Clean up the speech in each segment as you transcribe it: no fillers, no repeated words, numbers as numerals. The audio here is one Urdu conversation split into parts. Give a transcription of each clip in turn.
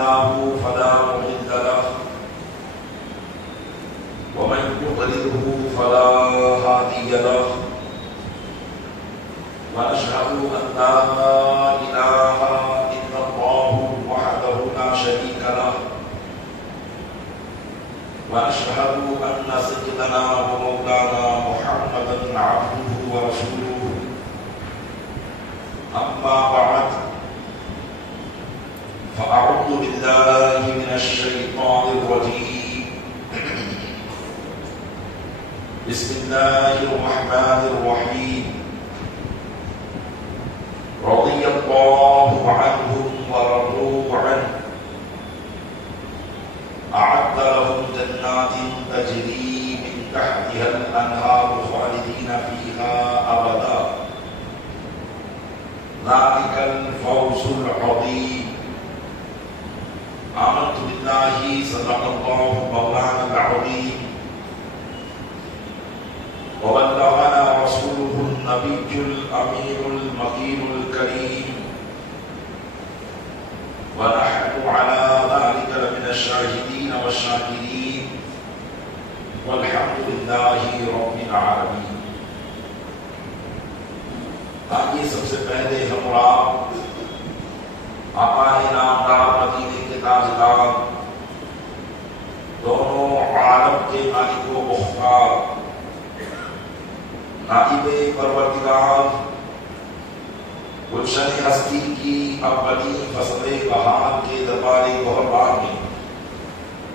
الله فلا مضل له ومن يضلله فلا هادي له وأشهد أن لا إله إلا الله وحده لا شريك له وأشهد أن سيدنا ومولانا محمدا عبده ورسوله أما بعد فأعوذ بالله من الشيطان الرجيم بسم الله الرحمن الرحيم رضي الله عنهم ورضوا عنه أعد لهم جنات تجري من تحتها الأنهار خالدين فيها أبدا ذلك الفوز العظيم آمنت بالله صدق الله مولانا العظيم وبلغنا رسوله النبي الأمير المكين الكريم ونحن على ذلك لمن الشاهدين والشاكرين والحمد لله رب العالمين. آئیے سب سے پہلے ہم آقا نامدار مدینے کے تاجدار دونوں عالم کے مالک و مختار نائب پروردگار گلشن ہستی کی اولین فصل بہار کے دربار گہربان میں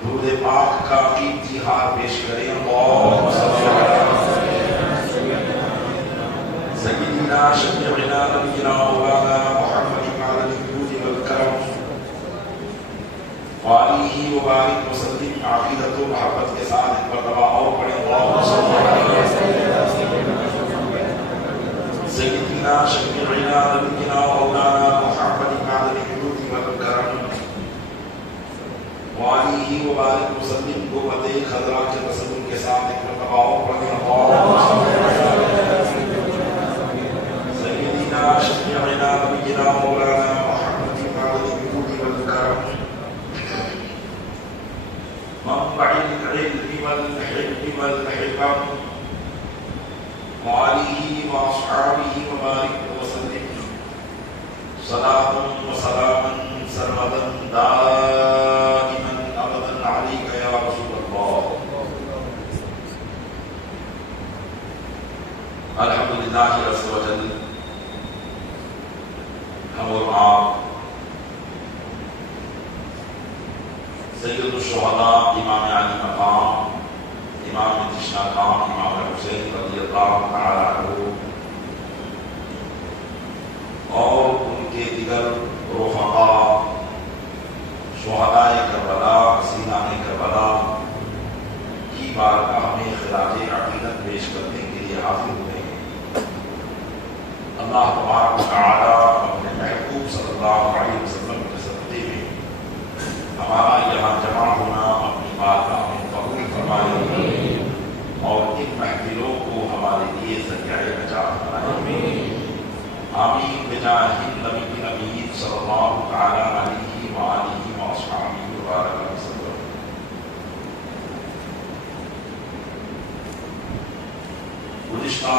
درود پاک کا قیمتی ہار پیش کریں. اللہم صلی اللہ سیدنا شفیعنا نبینا مولانا محمد معدن الجود والکرم وآلہ وبارک وسلم. عقیدت و محبت کے ساتھ ایک مرتبہ اور پڑھیں. اللہم صلی اللہ سیدنا شفیعنا نبینا مولانا محمد معدن الجود والکرم وآلہ وبارک وسلم. قوت خضرا کے رسول کے ساتھ ایک مرتبہ اور پڑھیں. اللہم صلی سیدنا شفیعنا نبینا مولانا محمد معدن الجود والکرم منبع العلم والحلم والحكم وآلہ وأصحابہ وبارک وسلم صلاة وسلاما سرمدا دائما أبدا عليك يا رسول الله. الحمد للہ عز وجل. ہم اور آپ سید الشہداء امام علی مقام امام تشنا کام امام حسین رضی اللہ تعالیٰ عنہ اور ان کے دیگر رفقاء شہداء کربلا سینان کربلا کی بارگاہ میں خراج عقیدت پیش کرنے کے لیے حاضر ہوئے ہیں. اللہ تبارک و تعالیٰ اپنے محبوب صلی اللہ علیہ وسلم کے صدقے میں ہمارا یہاں جمع ہونا اپنی بارگاہ میں قبول فرمائے اور ان محفلوں کو ہمارے لیے ذریعہ نجات بنائے. آمین بجاہ النبی الامین صلی اللہ تعالیٰ علیہ وآلہ وصحبہ وبارک وسلم. گزشتہ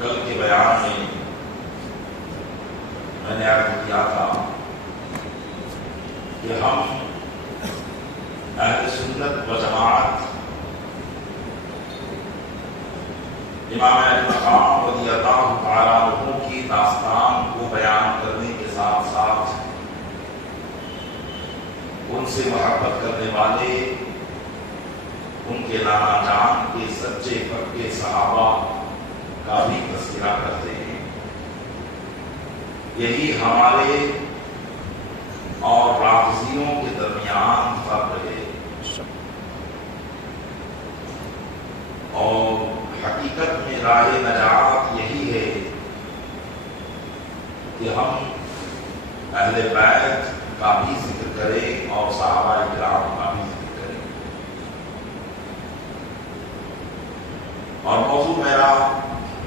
کل کے بیان میں نے عرض کیا تھا کہ ہم اہل سنت و جماعت امام علی مقام رضی اللہ تعالیٰ عنہ کی داستان کو بیان کرنے کے ساتھ ساتھ ان سے محبت کرنے والے ان کے نانا جان کے سچے پکے صحابہ کا بھی تذکرہ کرتے ہیں. یہی ہمارے اور رافضیوں کے درمیان فرق ہے اور حقیقت میں راہ نجات یہی ہے کہ ہم اہل بیت کا بھی ذکر کریں اور صحابہ کرام کا بھی ذکر کریں. اور موضوع میرا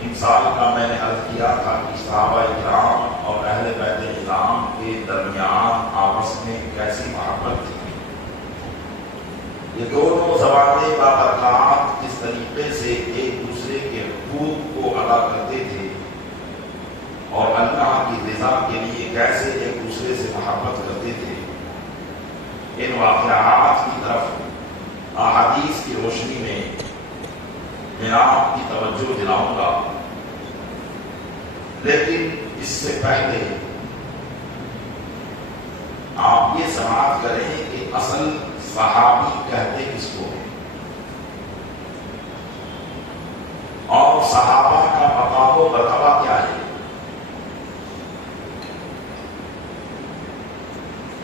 امسال کا میں نے عرض کیا تھا کہ صحابہ کرام اور اہل بیت السلام کے درمیان آپس میں کیسی محبت تھی. یہ دونوں زبانیں بابرکات کس طریقے سے ایک دوسرے کے حقوق کو ادا کرتے تھے اور اللہ کی رضا کے لیے کیسے ایک دوسرے سے محبت کرتے تھے. ان واقعات کی طرف احادیث کی روشنی میں میں آپ کی توجہ دلاؤں گا، لیکن اس سے پہلے آپ یہ سماعت کریں کہ اصل صحابی کہتے کس کو ہیں اور صحابہ کا مقام و مرتبہ کیا ہے.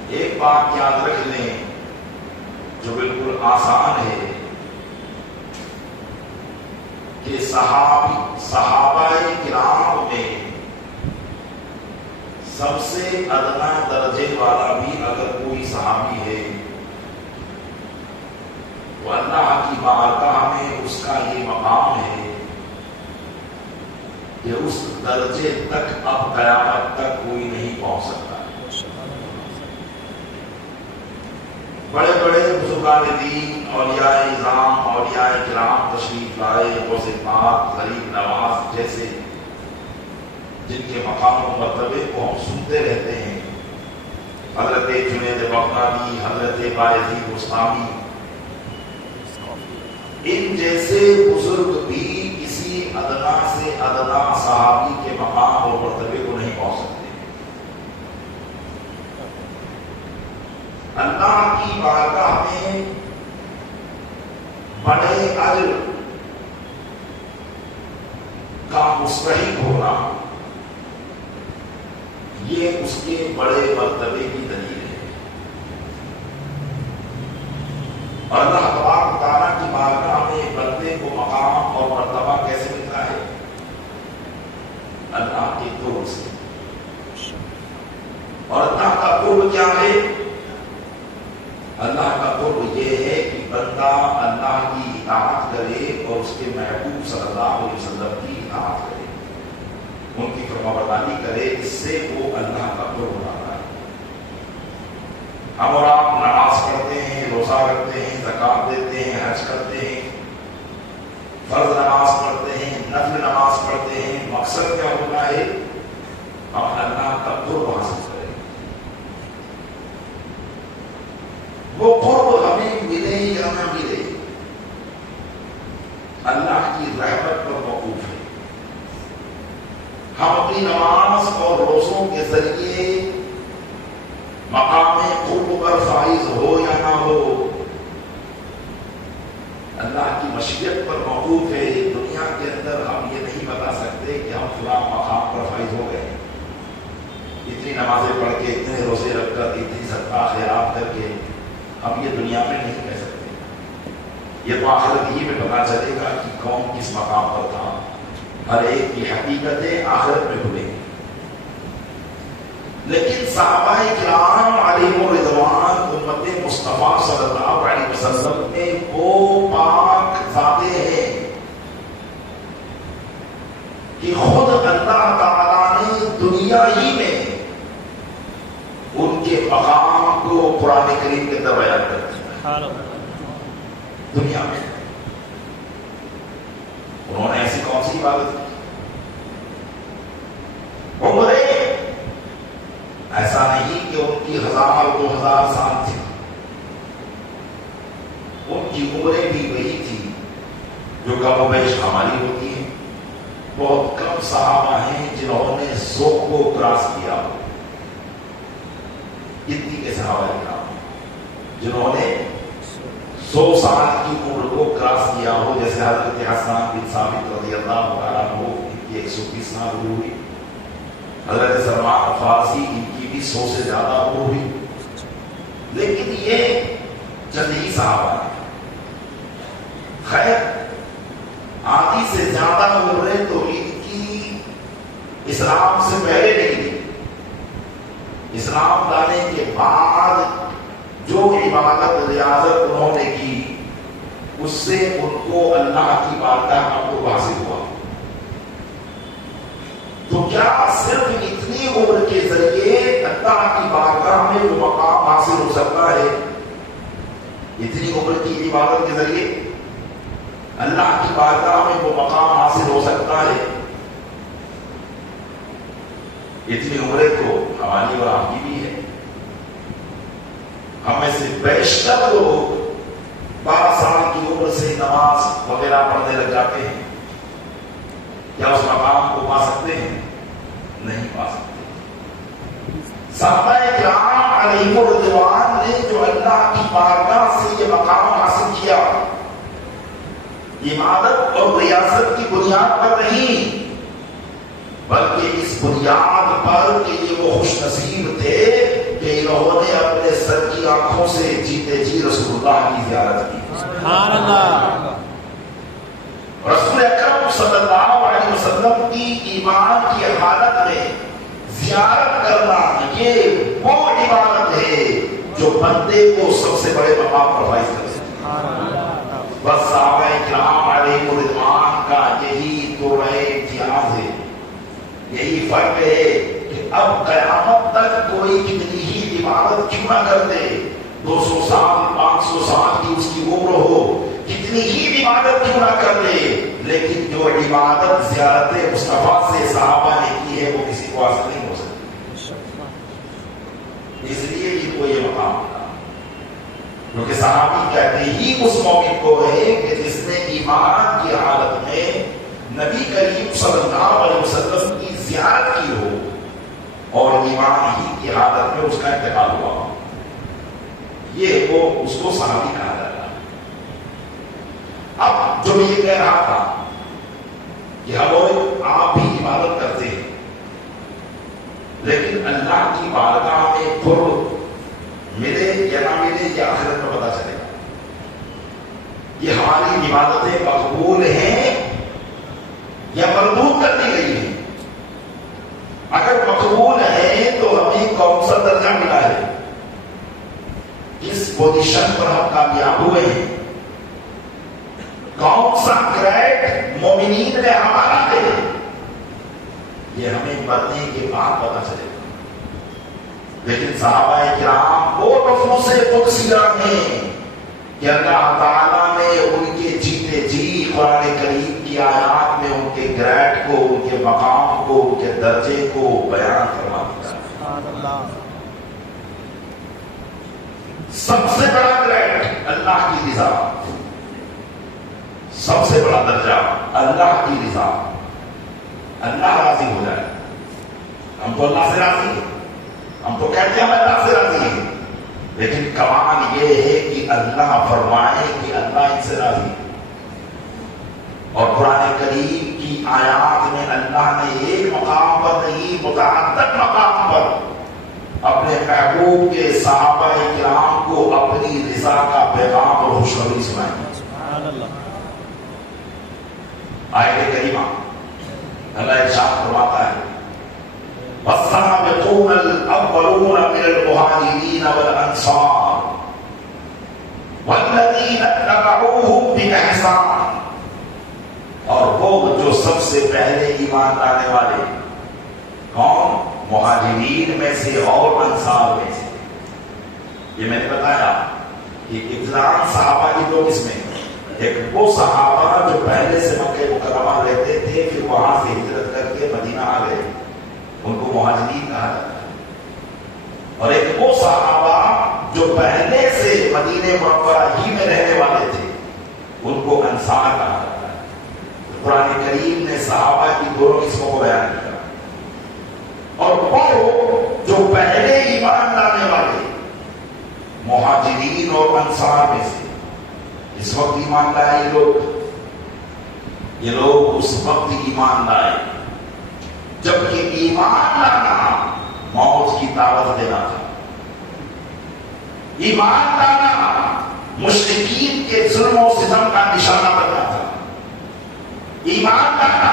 ایک بات یاد رکھ لیں جو بالکل آسان ہے کہ صحابہ کرام میں سب سے ادنا درجے والا بھی اگر کوئی صحابی ہے تو اللہ کی بارگاہ میں اس کا یہ مقام ہے کہ اس درجے تک اب قیامت تک کوئی نہیں پہنچ سکتا. بڑے بڑے بزرگان دین، اولیاء اعظام، اولیاء کرام تشریف لائے، غوث پاک، غریب نواز جیسے، جن کے مقام و مرتبے کو ہم سنتے رہتے ہیں. حضرت جنید بغدادی، حضرت بایزید بستامی، ان جیسے بزرگ بھی کسی ادنا سے ادنا صحابی کے مقام اور مرتبے کو نہیں پہنچ سکتے. اللہ کی بارگاہ میں بڑے اجر کا مستحق ہونا یہ اس کے بڑے مرتبے کی دلیل ہے. اور اللہ تبارک و تعالیٰ کی بارگاہ میں بندے کو مقام اور مرتبہ کیسے ملتا ہے؟ اللہ کے قرب سے. اور اللہ کا قرب کیا ہے؟ اللہ کا قرب یہ ہے کہ بندہ اللہ کی اطاعت کرے اور اس کے محبوب صلی اللہ علیہ وسلم کی اطاعت کرے، ان کی فرمانبرداری کرے. اس سے وہ اللہ کا قرب بناتا ہے. ہم اور آپ نماز پڑھتے ہیں، روزہ رکھتے ہیں، زکات دیتے ہیں، حج کرتے ہیں، فرض نماز پڑھتے ہیں، نفل نماز پڑھتے ہیں. مقصد کیا ہوتا ہے؟ ہم اللہ کا قرب حاصل کریں. وہ قرب ہمیں ملے یا نہ ملے اللہ کی رحمت پر موقوف ہے. ہم اپنی نماز اور روزوں کے ذریعے مقام قرب پر فائز ہو یا نہ ہو اللہ کی مشیت پر موقوف ہے. دنیا کے اندر ہم یہ نہیں بتا سکتے کہ ہم فلاں مقام پر فائز ہو گئے. اتنی نمازیں پڑھ کے، اتنے روزے رکھ کر، اتنی صدقہ خیرات کر کے ہم یہ دنیا میں نہیں کہہ سکتے. یہ تو آخرت ہی میں پتا چلے گا کہ کون کس مقام پر تھا. ہر ایک کی حقیقتیں آخرت میں کھلیں گی. لیکن صحابہ کرام علیہم الرضوان امت مصطفیٰ صلی اللہ علیہ وسلم میں وہ پاک ذاتیں ہیں کہ خود اللہ تعالیٰ نے دنیا ہی میں ان کے مقام کو قرآن کریم کے اندر بیان کر دیا. دنیا میں انہوں نے ایسی کون سی عبادت کی؟ عمریں ایسا نہیں کہ ان کی 1000-2000 سال تھی. ان کی عمریں بھی وہی تھی جو کم و بیش ہماری ہوتی ہیں. بہت کم صحابہ ہیں جنہوں نے 100 کو کراس کیا ہو. اتنی کے صحابہ کرام جنہوں نے 100 سال کی عمر کو کراس کیا ہو، جیسے حضرت حسان بن ثابت رضی اللہ تعالیٰ عنہ، ان کی 120 سال عمر ہوئی. حضرت سلمان فارسی، ان کی بھی 100 سے زیادہ عمر ہوئی. لیکن یہ چند ہی صحابہ ہیں. خیر آدھی سے زیادہ عمریں تو ان کی اسلام سے پہلے نہیں تھی. اسلام لانے کے بعد جو عبادت ریاضت انہوں نے کی اس سے ان کو اللہ کی بارگاہ کا قرب حاصل ہوا. تو کیا صرف اتنے اتنی عمر کے ذریعے اللہ کی بارگاہ میں وہ مقام حاصل ہو سکتا ہے، اتنی عمر کی عبادت کے ذریعے اللہ کی بارگاہ میں وہ مقام حاصل ہو سکتا ہے. اتنی عمریں تو ہماری اور آپ کی بھی ہے. ہم میں سے بیشتر لوگ 12 سال کی عمر سے نماز وغیرہ پڑھنے لگ جاتے ہیں. کیا اس مقام کو پا سکتے ہیں؟ نہیں پا سکتے. صحابہ کرام علیہ الرضوان نے جو اللہ کی بارگاہ سے یہ مقام حاصل کیا، عبادت اور ریاست کی بنیاد پر نہیں، بلکہ اس بنیاد پر کہ یہ وہ خوش نصیب تھے کہ انہوں نے اپنے سر کی آنکھوں سے جیتے جی رسول اللہ کی زیارت کی. سبحان اللہ. رسول اکرم صلی اللہ علیہ وسلم کی ایمان کی حالت میں زیارت کرنا یہ وہ عبادت ہے جو بندے کو سب سے بڑے مقام پر فائز کرے. بس صحابہ کرام علیہ الرضوان کا یہی تو امتیاز ہے، یہی فرق ہے کہ اب قیامت تک کوئی کتنی ہی عبادت کیوں نہ کر دے، 200 سال 500 سال کی اس کی عمر ہو، کتنی ہی عبادت کیوں نہ کر دے، لیکن جو عبادت زیارت مصطفیٰ سے صحابہ نے کی ہے وہ کسی کو حاصل نہیں ہو سکتی. اس لیے ان کو یہ مقام تھا، کیونکہ صحابی کہتے ہی اس موقع کو ہے کہ جس نے ایمان کی حالت میں نبی کریم صلی اللہ علیہ وسلم کی زیارت کی ہو اور ایمان ہی کی حالت میں اس کا انتقال ہوا، یہ وہ اس کو صحابی کہا جاتا ہے. اب جو یہ کہہ رہا تھا کہ ہم آپ بھی عبادت کرتے ہیں لیکن اللہ کی بارگاہ میں قرب ملے یا نہ ملے یہ آخرت میں پتا چلے گا. یہ ہماری عبادتیں مقبول ہیں یا مردود کر دی گئی ہیں. اگر مقبول ہیں تو ہمیں کون سا درجہ ملا ہے، کس پوزیشن پر ہم کامیاب ہوئے ہیں، کون سا گریڈ مومنین میں ہمارا ہے، یہ ہمیں مرنے کے بعد پتا چلے گا. لیکن صحابہ کرام وہ نفوس قدسیہ ہیں کہ اللہ تعالیٰ نے ان کے جیتے جی قرآن کریم کی آیات میں ان کے گریڈ کو، ان کے مقام کو، ان کے درجے کو بیان فرما دیا. سب سے بڑا گریڈ اللہ کی رضا، سب سے بڑا درجہ اللہ کی رضا. اللہ راضی ہو جائے. ہم تو اللہ سے راضی ہیں، ہم تو کہتے ہیں ہم اللہ سے راضی ہیں، لیکن کمال یہ ہے کہ اللہ فرمائے کہ اللہ ان سے راضی ہے. اور قرآن کریم کی آیات میں اللہ نے ایک مقام پر نہیں متعدد مقام پر اپنے محبوب کے صحابہ کرام کو اپنی رضا کا پیغام اور خوشخبری سنائی. آیت کریمہ اللہ ارشاد فرماتا ہے والسابقون الاولون من المهاجرين والانصار والذين اتبعوهم باحسان. اور وہ جو سب سے پہلے ایمان لانے والے کون؟ مہاجرین میں سے اور انصار میں سے. یہ میں نے بتایا کہ ابتداء صحابہ کی دو قسمیں، ایک وہ صحابہ جو پہلے سے مکہ مکرمہ رہتے تھے پھر وہاں سے ہجرت کر کے مدینہ آ گئے، ان کو مہاجرین کہا جاتا ہے. اور ایک وہ صحابہ جو پہلے سے مدینہ منورہ ہی میں رہنے والے تھے، ان کو انصار کہا جاتا ہے. قرآن کریم نے صحابہ کی دونوں قسموں کو بیان کیا. اور وہ جو پہلے ایمان لانے والے مہاجرین اور انصار میں سے اس وقت ایمان لائے یہ لوگ اس وقت ایمان لائے جبکہ ایمان لانا موت کی دعوت دینا تھا. ایمان لانا مشرکین کے ظلم و ستم کا نشانہ بننا تھا. ایمان لانا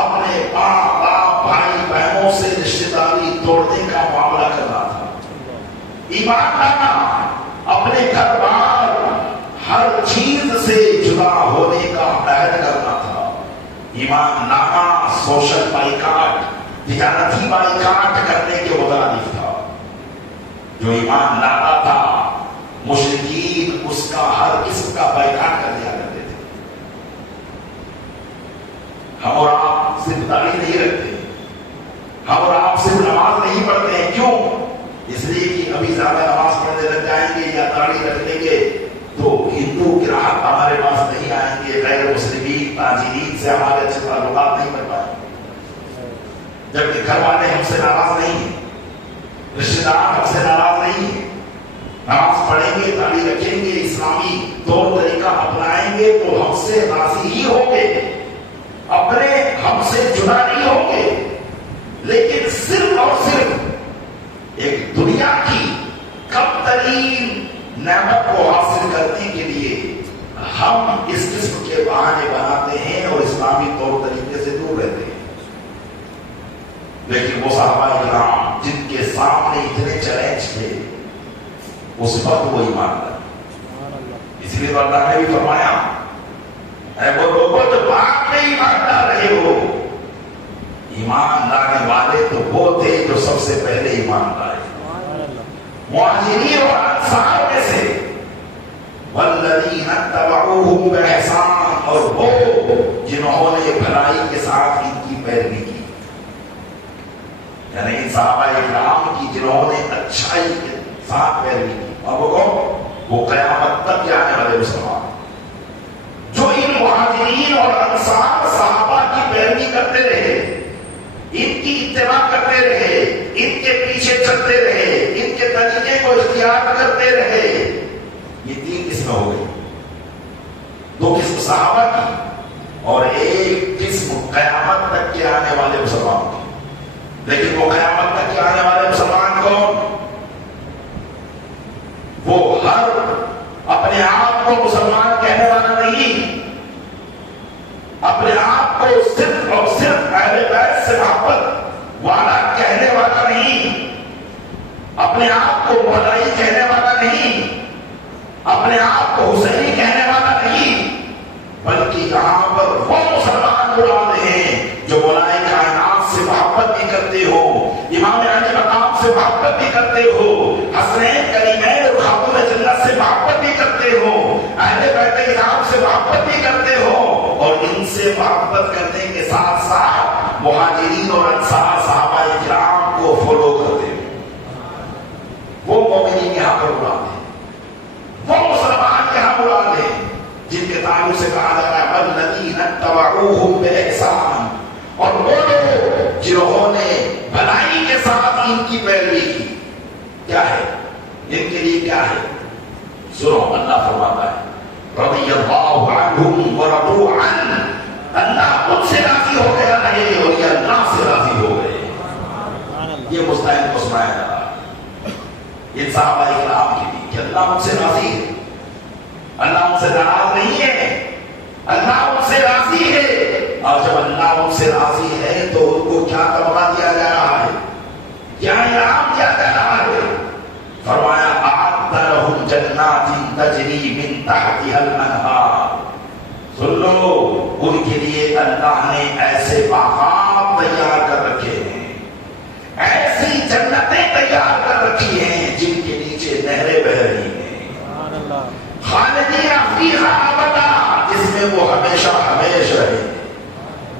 اپنے باپ بھائی بہنوں سے رشتہ داری توڑنے کا معاملہ کرنا تھا. ایمان لانا اپنے گھر بار ہر چیز سے جدا ہونے کا عہد کرنا تھا. ایمان لانا سوشل بائیکاٹ تجارتی بائیکاٹ کرنے کے مترادف تھا. جو ایمان لاتا تھا مشرکین اس کا ہر قسم کا بائیکاٹ کر دیا کرتے تھے. ہم اور آپ صرف داڑھی نہیں رکھتے, ہم اور آپ صرف نماز نہیں پڑھتے ہیں. کیوں؟ اس لیے کہ ابھی زیادہ نماز پڑھنے لگ جائیں گے یا داڑھی رکھ لیں گے تو ہندو گراہک ہمارے پاس نہیں آئیں گے, غیر مسلمین تاجرین سے ہمارے اچھے تعلقات نہیں بن پائیں گے. جبکہ گھر والے ہم سے ناراض نہیں ہیں, رشتے دار ہم سے ناراض نہیں ہیں. نماز پڑھیں گے, داڑھی رکھیں گے, اسلامی طور طریقہ اپنائیں گے تو ہم سے راضی ہی ہوں گے, اپنے ہم سے جدا نہیں ہوں گے. لیکن صرف اور صرف ایک دنیا کی کم ترین نعمت کو حاصل کرنے کے لیے ہم اس قسم کے بہانے بناتے ہیں اور اسلامی طور طریقے سے دور رہتے ہیں. لیکن وہ صحابہ کرام جن کے سامنے اتنے چیلنج تھے اس وقت وہ ایمان لائے. اس لیے اللہ نے بھی فرمایا اے وہ لوگوں جو بعد میں ایمان لا رہے ہو, ایمان لانے والے تو وہ تھے جو سب سے پہلے ایمان لائے, مہاجرین اور انصار میں سے. والذین اتبعوہم بإحسان, اور وہ جنہوں نے بھلائی کے ساتھ ان کی پیروی کی, یعنی ان صحابہ اکرام کی جنہوں نے اچھائی کے ساتھ پیروی کی. اور وہ قیامت تک کے آنے والے مسلمان جو ان مہاجرین اور انصار صحابہ کی پیروی کرتے رہے, ان کی اتباع کرتے رہے, ان کے پیچھے چلتے رہے, ان کے طریقے کو اختیار کرتے رہے. یہ تین قسمیں ہو گئی, دو قسم صحابہ کی اور ایک قسم قیامت تک کے آنے والے مسلمان کی. لیکن وہ قیامت تک کے آنے والے مسلمان کون؟ وہ ہر اپنے آپ کو مسلمان کہنے والا نہیں, اپنے آپ کو صرف اور صرف اہل بیت سے محبت والا کہنے والا نہیں, اپنے آپ کو بھلائی کہنے والا نہیں, اپنے آپ کو حسینی کہنے والا نہیں, بلکہ یہاں پر وہ مسلمان مراد ہیں جو مولا کائنات سے محبت بھی کرتے ہو, امام علی مقام سے محبت بھی کرتے ہو, حسنین کریمین اور خاتون جنت سے محبت بھی کرتے ہو, اہل بیت کرام سے محبت بھی کرتے ہو, اور ان سے محبت کرنے کے ساتھ ساتھ مہاجرین اور انصار صحابہ کرام کو فالو کرتے ہو. وہ مومنین یہاں پر مراد ہیں, وہ مسلمان یہاں مراد ہیں جن کے تعلق سے کہا جا رہا ہے والذین اتبعوہم بإحسان, اور وہ لوگ جنہوں نے بھلائی کے ساتھ ان کی پیروی کی. کیا ہے ان کے لیے؟ کیا ہے؟ سنو, اللہ فرماتا ہے رضی اللہ عنہم ورضوا عنہ, اللہ ان سے راضی ہو گیا ہے اور یہ اللہ سے راضی ہو گئے. یہ مستعین کو سنایا جا رہا ہے ان صحابہ اکرام کے لیے کہ اللہ ان سے راضی ہے, اللہ ان سے ناراض نہیں ہے, اللہ ان سے راضی ہے. اور جب اللہ ان سے راضی ہے تو ان کو کیا تمغہ دیا جا رہا ہے, کیا انعام دیا جا رہا ہے؟ فرمایا اعد لهم جنات تجری من تحتها الانہار. سن لو, ان کے لیے اللہ نے ایسے باغات تیار کر رکھے ہیں, ایسی جنتیں تیار کر رکھی ہیں جن کے نیچے نہریں بہ رہی ہیں, خالدین فیہا ابدا, جس میں وہ ہمیشہ ہمیشہ رہیں,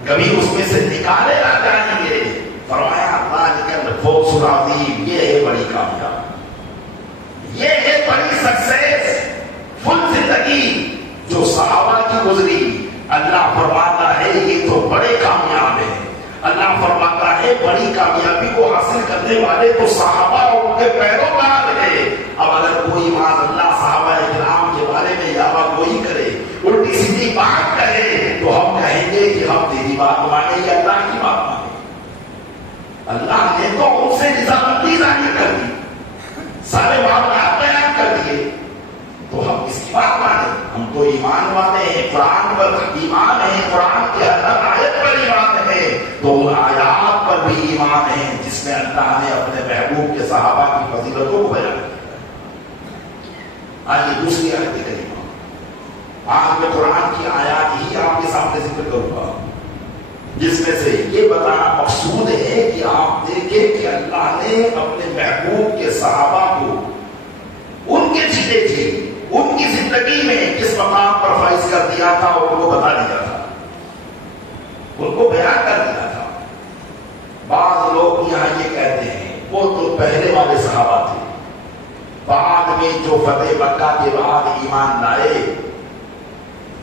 کبھی اس میں سے نکالے نہ جائیں گے. فرمایا ذالک الفوز العظیم, یہ ہے بڑی کامیابی, یہ ہے بڑی سکسیس فل زندگی جو صحابہ کی گزری. اللہ فرماتا ہے یہ تو بڑے کامیاب ہیں, اللہ فرماتا ہے بڑی کامیابی کو حاصل کرنے والے تو صحابہ اور ان کے پیروکار ہیں. اب اگر کوئی معاذ اللہ صحابہ کرام کے بارے میں دعویٰ کوئی کرے, الٹی سیدھی بات کہے, تو ہم کہیں گے کہ ہم تیری بات مانیں یا اللہ کی بات مانیں. اللہ نے تو ان سے نظامتی ظاہر کر دی, سارے معاملات بیان کر دیے, تو ہم اس کی بات مانیں. ہم تو ایمان والے ہیں, قرآن پر ایمان ہے, قرآن کے ہر آیت پر ایمان ہے, تو ان آیات پر بھی ایمان ہے جس میں اللہ نے اپنے محبوب کے صحابہ کی فضیلتوں کو بیان کیا. آج یہ دوسری آیت کریمہ, آج میں قرآن کی آیات ہی آپ کے سامنے ذکر کروں گا جس میں سے یہ بتانا مقصود ہے کہ آپ دیکھیں کہ اللہ نے اپنے محبوب کے صحابہ کو ان کے جیتے جی ان کی زندگی میں کس مقام پر فائز کر دیا تھا اور ان کو بتا دیا تھا، ان کو بیان کر دیا تھا۔ بعض لوگ یہاں یہ کہتے ہیں وہ تو پہلے والے صحابہ تھے، بعد میں جو فتح مکہ کے بعد ایمان لائے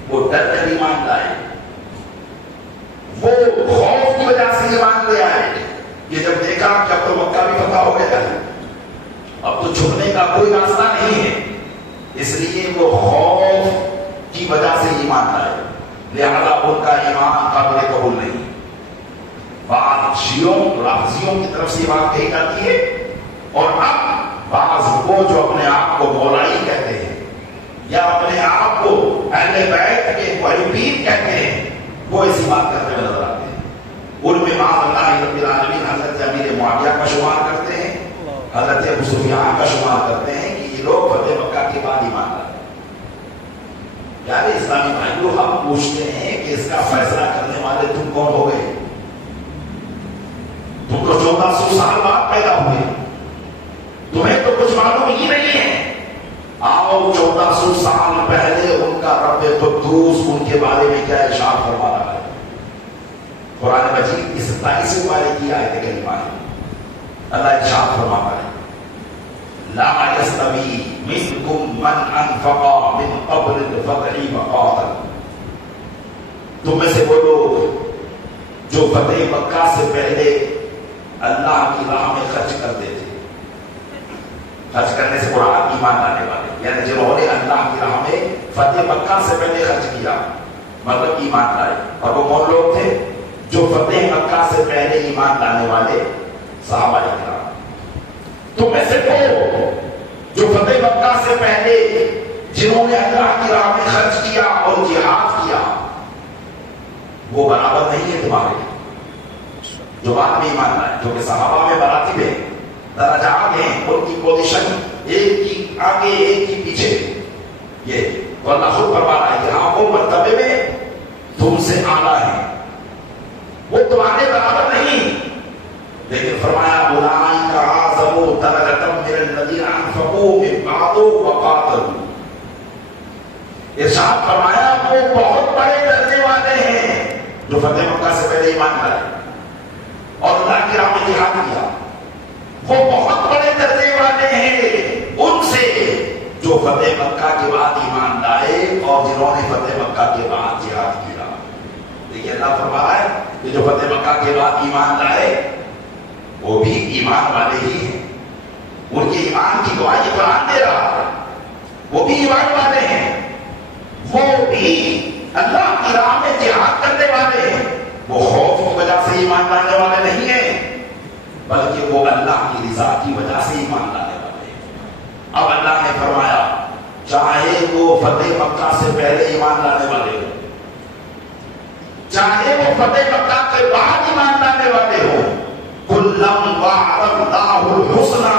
وہ ڈر کر ایمان لائے، وہ خوف کی وجہ سے ایمان لے آئے۔ یہ جب دیکھا کہ اب تو مکہ بھی فتح ہو گیا ہے، اب تو چھپنے کا کوئی راستہ نہیں ہے، اس لیے وہ خوف کی وجہ سے ایمان لائے، لہذا ان کا ایمان قابل قبول نہیں۔ بعض شیعوں رافضیوں کی طرف سے بات کہی جاتی ہے، اور اب بعض وہ جو اپنے آپ کو مولائی کہتے ہیں یا اپنے آپ کو اہل بیت کے محبین کہتے ہیں، وہ ایسی بات کرتے ہوئے نظر آتے ہیں۔ ان میں معاذ اللہ رب العالمین حضرت امیر معاویہ کا شمار کرتے ہیں، حضرت ابو سفیان کا شمار کرتے ہیں کہ یہ لوگ فتح مکہ کے بعد ایمان لائے۔ پیارے اسلامی بھائیوں، ہم پوچھتے ہیں کہ اس کا فیصلہ کرنے والے تم کون ہو گئے؟ تم تو 1400 سال بعد پیدا ہوئے، تمہیں تو کچھ معلوم ہی نہیں ہے۔ آؤ 1400 سال پہلے ان کا رب قدوس ان کے بارے میں کیا ارشاد فرما رہا ہے۔ قرآن مجید کی 27 پارے کی آیت کریمہ ہے، اللہ ارشاد فرماتا ہے لا يستوي منكم من انفق من قبل الفتح وقاتل، تم میں سے وہ لوگ جو فتح مکہ سے پہلے اللہ کی راہ میں خرچ کرتے تھے۔ خرچ کرنے سے قرآن ایمان لانے والے، یعنی جنہوں نے اللہ کی راہ میں فتح مکہ سے پہلے خرچ کیا مطلب ایمان لائے۔ اور وہ کون لوگ تھے؟ جو فتح مکہ سے پہلے ایمان لانے والے صحابہ کرام۔ تم میں سے وہ جو فتح مکہ سے پہلے جنہوں نے اللہ کی راہ میں خرچ کیا اور جہاد کیا، وہ برابر نہیں ہے تمہارے جو بعد میں ایمان لائے، کیونکہ صحابہ میں مراتب ہیں، درجات ہیں، ان کی پوزیشن ایک کی آگے ایک کی پیچھے۔ یہ تو اللہ خود فرما رہا ہے کہ ہاں وہ مرتبے میں تم سے اعلیٰ ہیں، وہ تمہارے برابر نہیں، لیکن فرمایا اولئک اعظم درجۃ من الذین انفقوا من بعد وقاتلوا۔ ارشاد فرمایا وہ بہت بڑے درجے والے ہیں جو فتح مکہ سے پہلے ایمان لائے اور اللہ کی راہ میں جہاد کیا، وہ بہت بڑے درجے والے ہیں ان سے جو فتح مکہ کے بعد ایمان لائے اور جنہوں نے فتح مکہ کے بعد جہاد کیا۔ دیکھیے اللہ فرما رہا ہے کہ جو فتح مکہ کے بعد ایمان لائے وہ بھی ایمان والے ہی ہیں، ان کے ایمان کی گواہی قرآن دے رہا ہے، وہ بھی ایمان والے ہیں، وہ بھی اللہ کی راہ میں جہاد کرنے والے ہیں، وہ خوف کی وجہ سے ایمان لانے والے نہیں ہیں بلکہ وہ اللہ کی رضا کی وجہ سے ایمان لانے والے ہیں۔ اب اللہ نے فرمایا چاہے وہ فتح مکہ سے پہلے ایمان لانے والے ہوں، چاہے وہ فتح مکہ کے بعد ایمان لانے والے ہوں، کلم وعد اللہ الحسنى،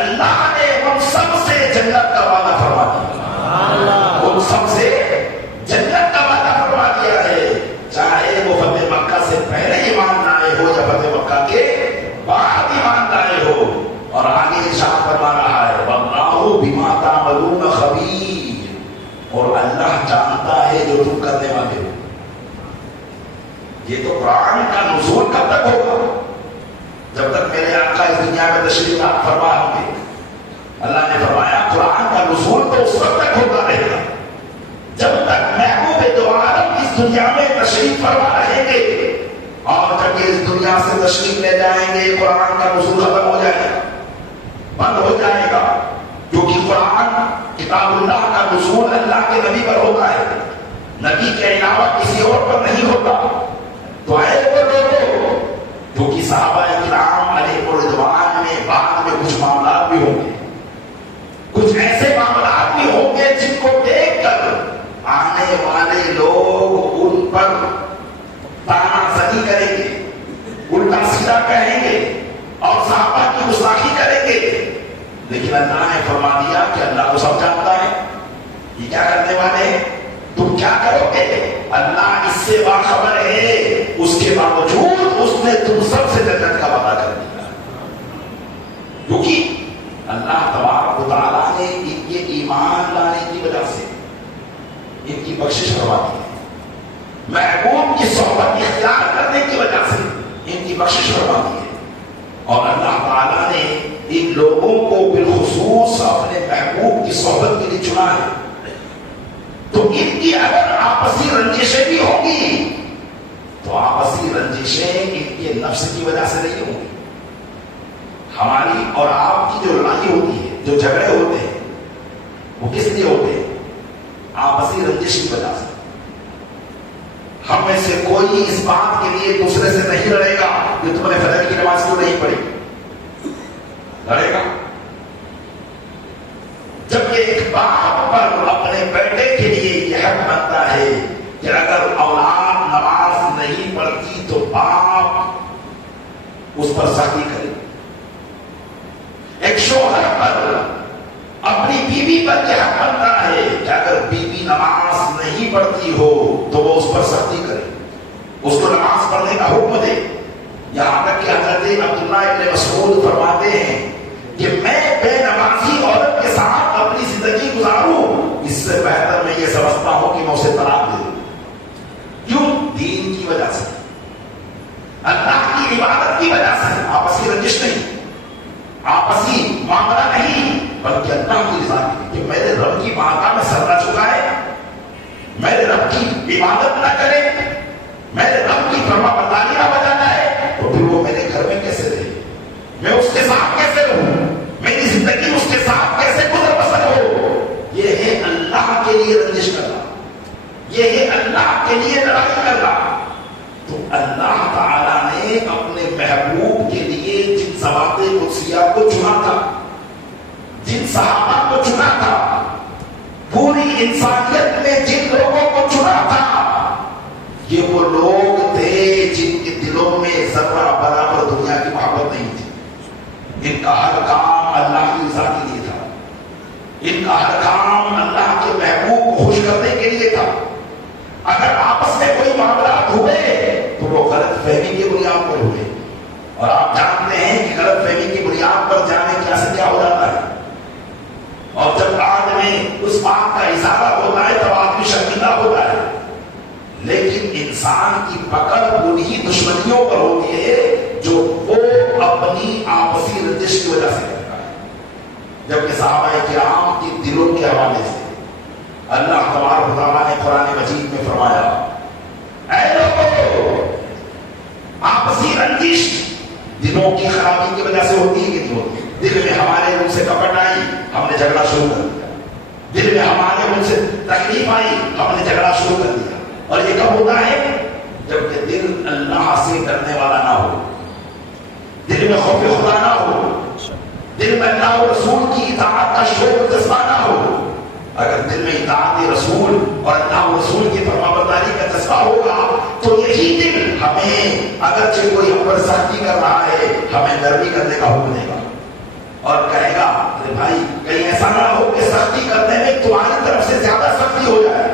اللہ نے ہم سب سے جنت کا وعدہ فرما دیا، ہم سب سے جنت کا وعدہ فرما دیا ہے، چاہے وہ فتح مکہ سے پہلے ایمان لائے ہو یا فتح مکہ کے بعد ایمان لائے ہو۔ اور آگے ارشاد فرما رہا ہے واللہ بما تعملون خبیر، اور اللہ جانتا ہے جو تم کرنے والے ہو۔ یہ تو قرآن کا نزول کب تک ہوگا؟ جب تک میرے آقا اس دنیا میں تشریف فرما ہوں گے۔ اللہ نے فرمایا قرآن کا نزول تو اس وقت تک ہوتا رہے گا جب تک محبوب دو عالم اس دنیا میں تشریف فرما رہیں گے، اور جب اس دنیا سے تشریف لے جائیں گے قرآن کا نزول ختم ہو جائے گا، بند ہو جائے گا، کیونکہ قرآن کتاب اللہ کا نزول اللہ کے نبی پر ہوتا ہے، نبی کے علاوہ کسی اور پر نہیں ہوتا۔ تو اے وہ لوگوں جو کہ صحابہ کرام علیہ الرضوان میں بعد میں کچھ معاملات بھی ہوں گے، کچھ ایسے معاملات بھی ہوں گے جن کو دیکھ کر آنے والے لوگ ان پر تانا زنی کریں گے، الٹا سیدھا کہیں گے اور صحابہ کی گستاخی کریں گے، لیکن اللہ نے فرما دیا کہ اللہ کو سب جانتا ہے یہ کیا کرنے والے ہیں، تم کیا کرو گے، اللہ اس سے باخبر ہے، اس کے باوجود اس نے تم سب سے جنت کا وعدہ کر دیا، کیونکہ اللہ تبارک و تعالیٰ نے ان کے ایمان لانے کی وجہ سے ان کی بخشش کروا دی ہے، محبوب کی صحبت اختیار کرنے کی وجہ سے ان کی بخشش کروا دی ہے، اور اللہ تعالیٰ نے ان لوگوں کو بالخصوص اپنے محبوب کی صحبت کے لیے چنا ہے، تو ان کی اگر آپسی رنجشیں بھی ہوگی تو آپسی رنجشیں ان کے نفس کی وجہ سے نہیں ہوں گی، ہماری اور آپ کی جو لڑائی ہوتی ہے، جو جھگڑے ہوتے ہیں، وہ کس لیے ہوتے ہیں؟ آپسی رنجش کی وجہ سے۔ ہم میں سے کوئی اس بات کے لیے دوسرے سے نہیں لڑے گا کہ تم نے فجر کی نماز کیوں نہیں پڑھی، لڑے گا؟ جب یہ ایک باپ پر اپنے بیٹے کے لیے یہ حق بنتا ہے کہ اگر اولاد نماز نہیں پڑھتی تو باپ اس پر سختی کرے، ایک شوہر پر اپنی بیوی پر یہ حق بنتا ہے کہ اگر بیوی نماز نہیں پڑھتی ہو تو وہ اس پر سختی کرے، اس کو نماز پڑھنے کا حکم دے، یہاں تک کہ حضرت عبداللہ ابن مسعود فرماتے ہیں کہ میں بے نمازی عورت کے ساتھ اپنی زندگی گزاروں اس سے بہتر میں یہ سمجھتا ہوں کہ میں اسے طلاق دے دوں۔ کیوں؟ دین کی وجہ سے، اللہ کی عبادت کی وجہ سے، آپسی رنجش نہیں، آپسی معاملہ نہیں، بلکہ اللہ کی رضا کہ میرے رب کی بارگاہ میں سر نہ چکائے، میرے رب کی عبادت نہ کرے، میرے رب کی فرما برداری نہ بجا جائے، تو پھر وہ میرے گھر میں کیسے رہے، میں اس کے ساتھ کیسے رہوں، میری زندگی اس کے ساتھ کیسے گزر بسر ہو؟ یہ ہے اللہ کے لیے رنجش کرنا، یہ ہے اللہ کے لیے لڑائی کرنا۔ تو اللہ تعالیٰ نے اپنے محبوب کے لیے جن ضوابط قدسیہ کو چنا تھا، جن صحابہ کو چنا تھا، پوری انسانیت میں جن لوگوں کو چنا تھا، یہ وہ لوگ تھے جن کے دلوں میں ذرہ برابر دنیا کی محبت نہیں تھی، ان کا ہر کام اللہ کی رضا کے لیے تھا، ان کا ہر کام اللہ کے محبوب کو خوش کرنے کے لیے تھا۔ اگر آپس میں کوئی معاملات ہوئے تو وہ غلط فہمی کی بنیاد پر ہوئے، اور آپ جانتے ہیں کہ غلط فہمی کی بنیاد پر جانے کیا ہو جاتا ہے، اور جب آدمی اس بات کا اظہار ہوتا ہے تب آدمی شرمندہ ہوتا ہے، لیکن انسان کی پکڑ انہی دشمنیوں پر ہوتی ہے جو وہ اپنی آپسی رنجش کی وجہ سے کرتا ہے۔ جبکہ صحابہ کرام کے دلوں کے حوالے سے اللہ تبارک و تعالیٰ نے قرآن مجید میں فرمایا، اے لوگوں، آپسی رنجش دلوں کی خرابی کی وجہ سے ہوتی ہے کہ نہیں ہوتی؟ دل میں ہمارے ان سے کپٹ آئی، ہم نے جھگڑا شروع کر دیا، دل میں ہمارے ان سے تکلیف آئی، ہم نے جھگڑا شروع کر دیا، اور یہ کب ہوتا ہے؟ جبکہ دل اللہ سے ڈرنے والا نہ ہو، دل میں خوف خدا نہ ہو، دل میں اللہ و رسول کی اطاعت کا شوق و جذبہ نہ ہو۔ اگر دل میں اطاعت رسول اور اللہ و رسول کی فرمانبرداری کا جذبہ ہوگا تو یہی دل ہمیں اگرچہ کوئی ہم پر سختی کر رہا ہے ہمیں نرمی کرنے کا حکم دے گا، اور کہے گا ارے بھائی کہیں ایسا نہ ہو کہ سختی کرنے میں تمہاری طرف سے زیادہ سختی ہو جائے،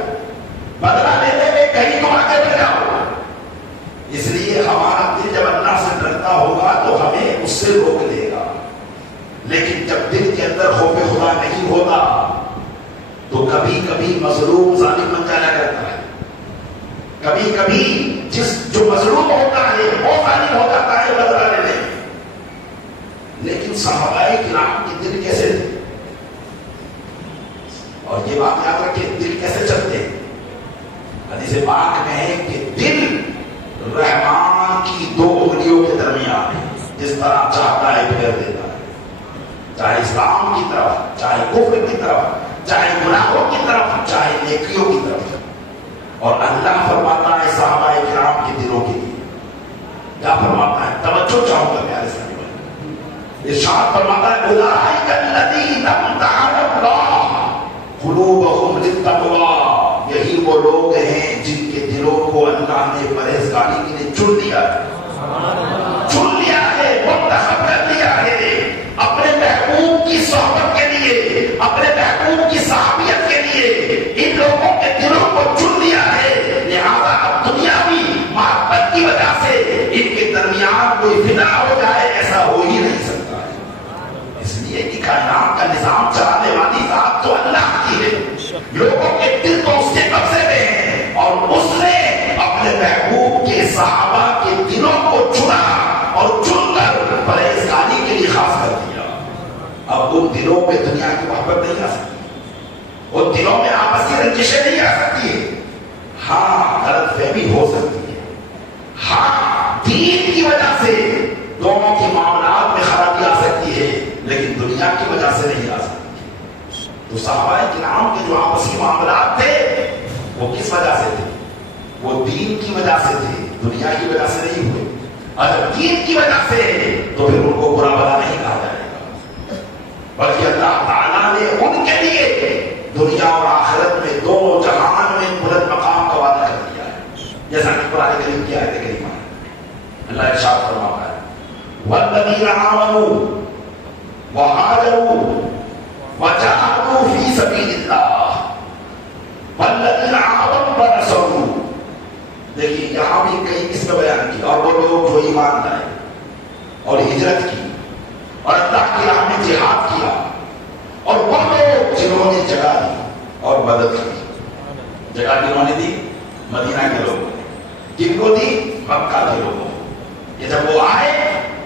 بدلہ لینے میں کہیں تم آگے بڑھ جاؤ۔ اس لیے ہمارا دل جب اللہ سے ڈرتا ہوگا تو ہمیں اس سے روک لے گا، لیکن جب دل کے اندر خوف خدا نہیں ہوتا تو کبھی کبھی مظلوم ظالم بن جایا کرتا ہے، کبھی کبھی جو مظلوم ہوتا ہے وہ ظالم ہو جاتا ہے بدلہ لینے۔ لیکن صحابہ کرام کے دل کیسے تھے؟ اور یہ بات یاد رکھیں، دل کیسے چلتے ہیں؟ حدیث پاک میں ہے کہ دل رحمان کی دو انگلیوں کے درمیان ہے، جس طرح چاہتا ہے پھیر دیتا ہے، چاہے اسلام کی طرف، چاہے کفر کی طرف، چاہے گناہوں کی طرف، چاہے نیکیوں کی طرف۔ اور اللہ فرماتا ہے صحابہ کرام کے دلوں کے لیے کیا فرماتا ہے؟ توجہ چاہوں گا پیارے سے، ارشاد فرماتا ہے اولئک الذین امتحن اللہ قلوبہم للتقوی، یہی وہ لوگ ہیں جن کے دلوں کو اللہ نے پرہیزگاری کے لیے چن لیا ہے، منتخب کر لیا ہے اپنے محبوب کی صحبت کے لیے، اپنے محبوب کی صحابیت کے لیے، ان لوگوں کے دلوں کو چن لیا ہے۔ لہذا اب دنیاوی محبت کی وجہ چاہنے والی ذات تو اللہ کی ہے، لوگوں کے دل تو اس کے قبضے میں ہیں، اور اس نے اپنے محبوب کے صحابہ کے دلوں کو چنا اور چن کر پرہیزگاری کے لیے خاص کر دیا۔ اب ان دلوں پہ دنیا کی محبت نہیں آ سکتی، ان دلوں میں آپس کی رنجشیں نہیں آ سکتی ہے، ہاں غلط فہمی ہو سکتی ہے، ہاں دین کی وجہ سے دونوں کے معاملات میں خرابی آ سکتی ہے، لیکن دنیا کی وجہ سے نہیں آ سکتی۔ تو صحابہ کرام کے جو آپسی معاملات تھے وہ کس وجہ سے تھے؟ وہ دین کی وجہ سے تھے، دنیا کی وجہ سے نہیں ہوئے۔ اگر دین کی وجہ سے تو پھر ان کو برا بھلا نہیں کہا جائے گا، بلکہ اللہ تعالیٰ نے ان کے لیے دنیا اور آخرت میں دونوں جہان میں بلند مقام کا وعدہ کر دیا ہے، جیسا کہ قرآن کریم کی آیت کریمہ ہے۔ اللہ ارشاد فرماتا ہے وَالَّذِينَ آمَنُوا وَهَاجَرُوا وَجَاهَدُوا فِي سَبِيلِ اللَّهِ وَالَّذِينَ آمَنُوا وَنَصَرُوا۔ دیکھیے یہاں بھی کئی قسم بیان کی، اور وہ لوگ جو ایمان لائے اور ہجرت کی اور اللہ کی راہ میں جہاد کیا، اور وہ لوگ جنہوں نے جگہ دی اور مدد کی۔ جگہ کنہوں نے دی؟ مدینہ کے لوگوں نے۔ کن کو دی؟ مکہ کے لوگوں نے۔ یہ جب وہ آئے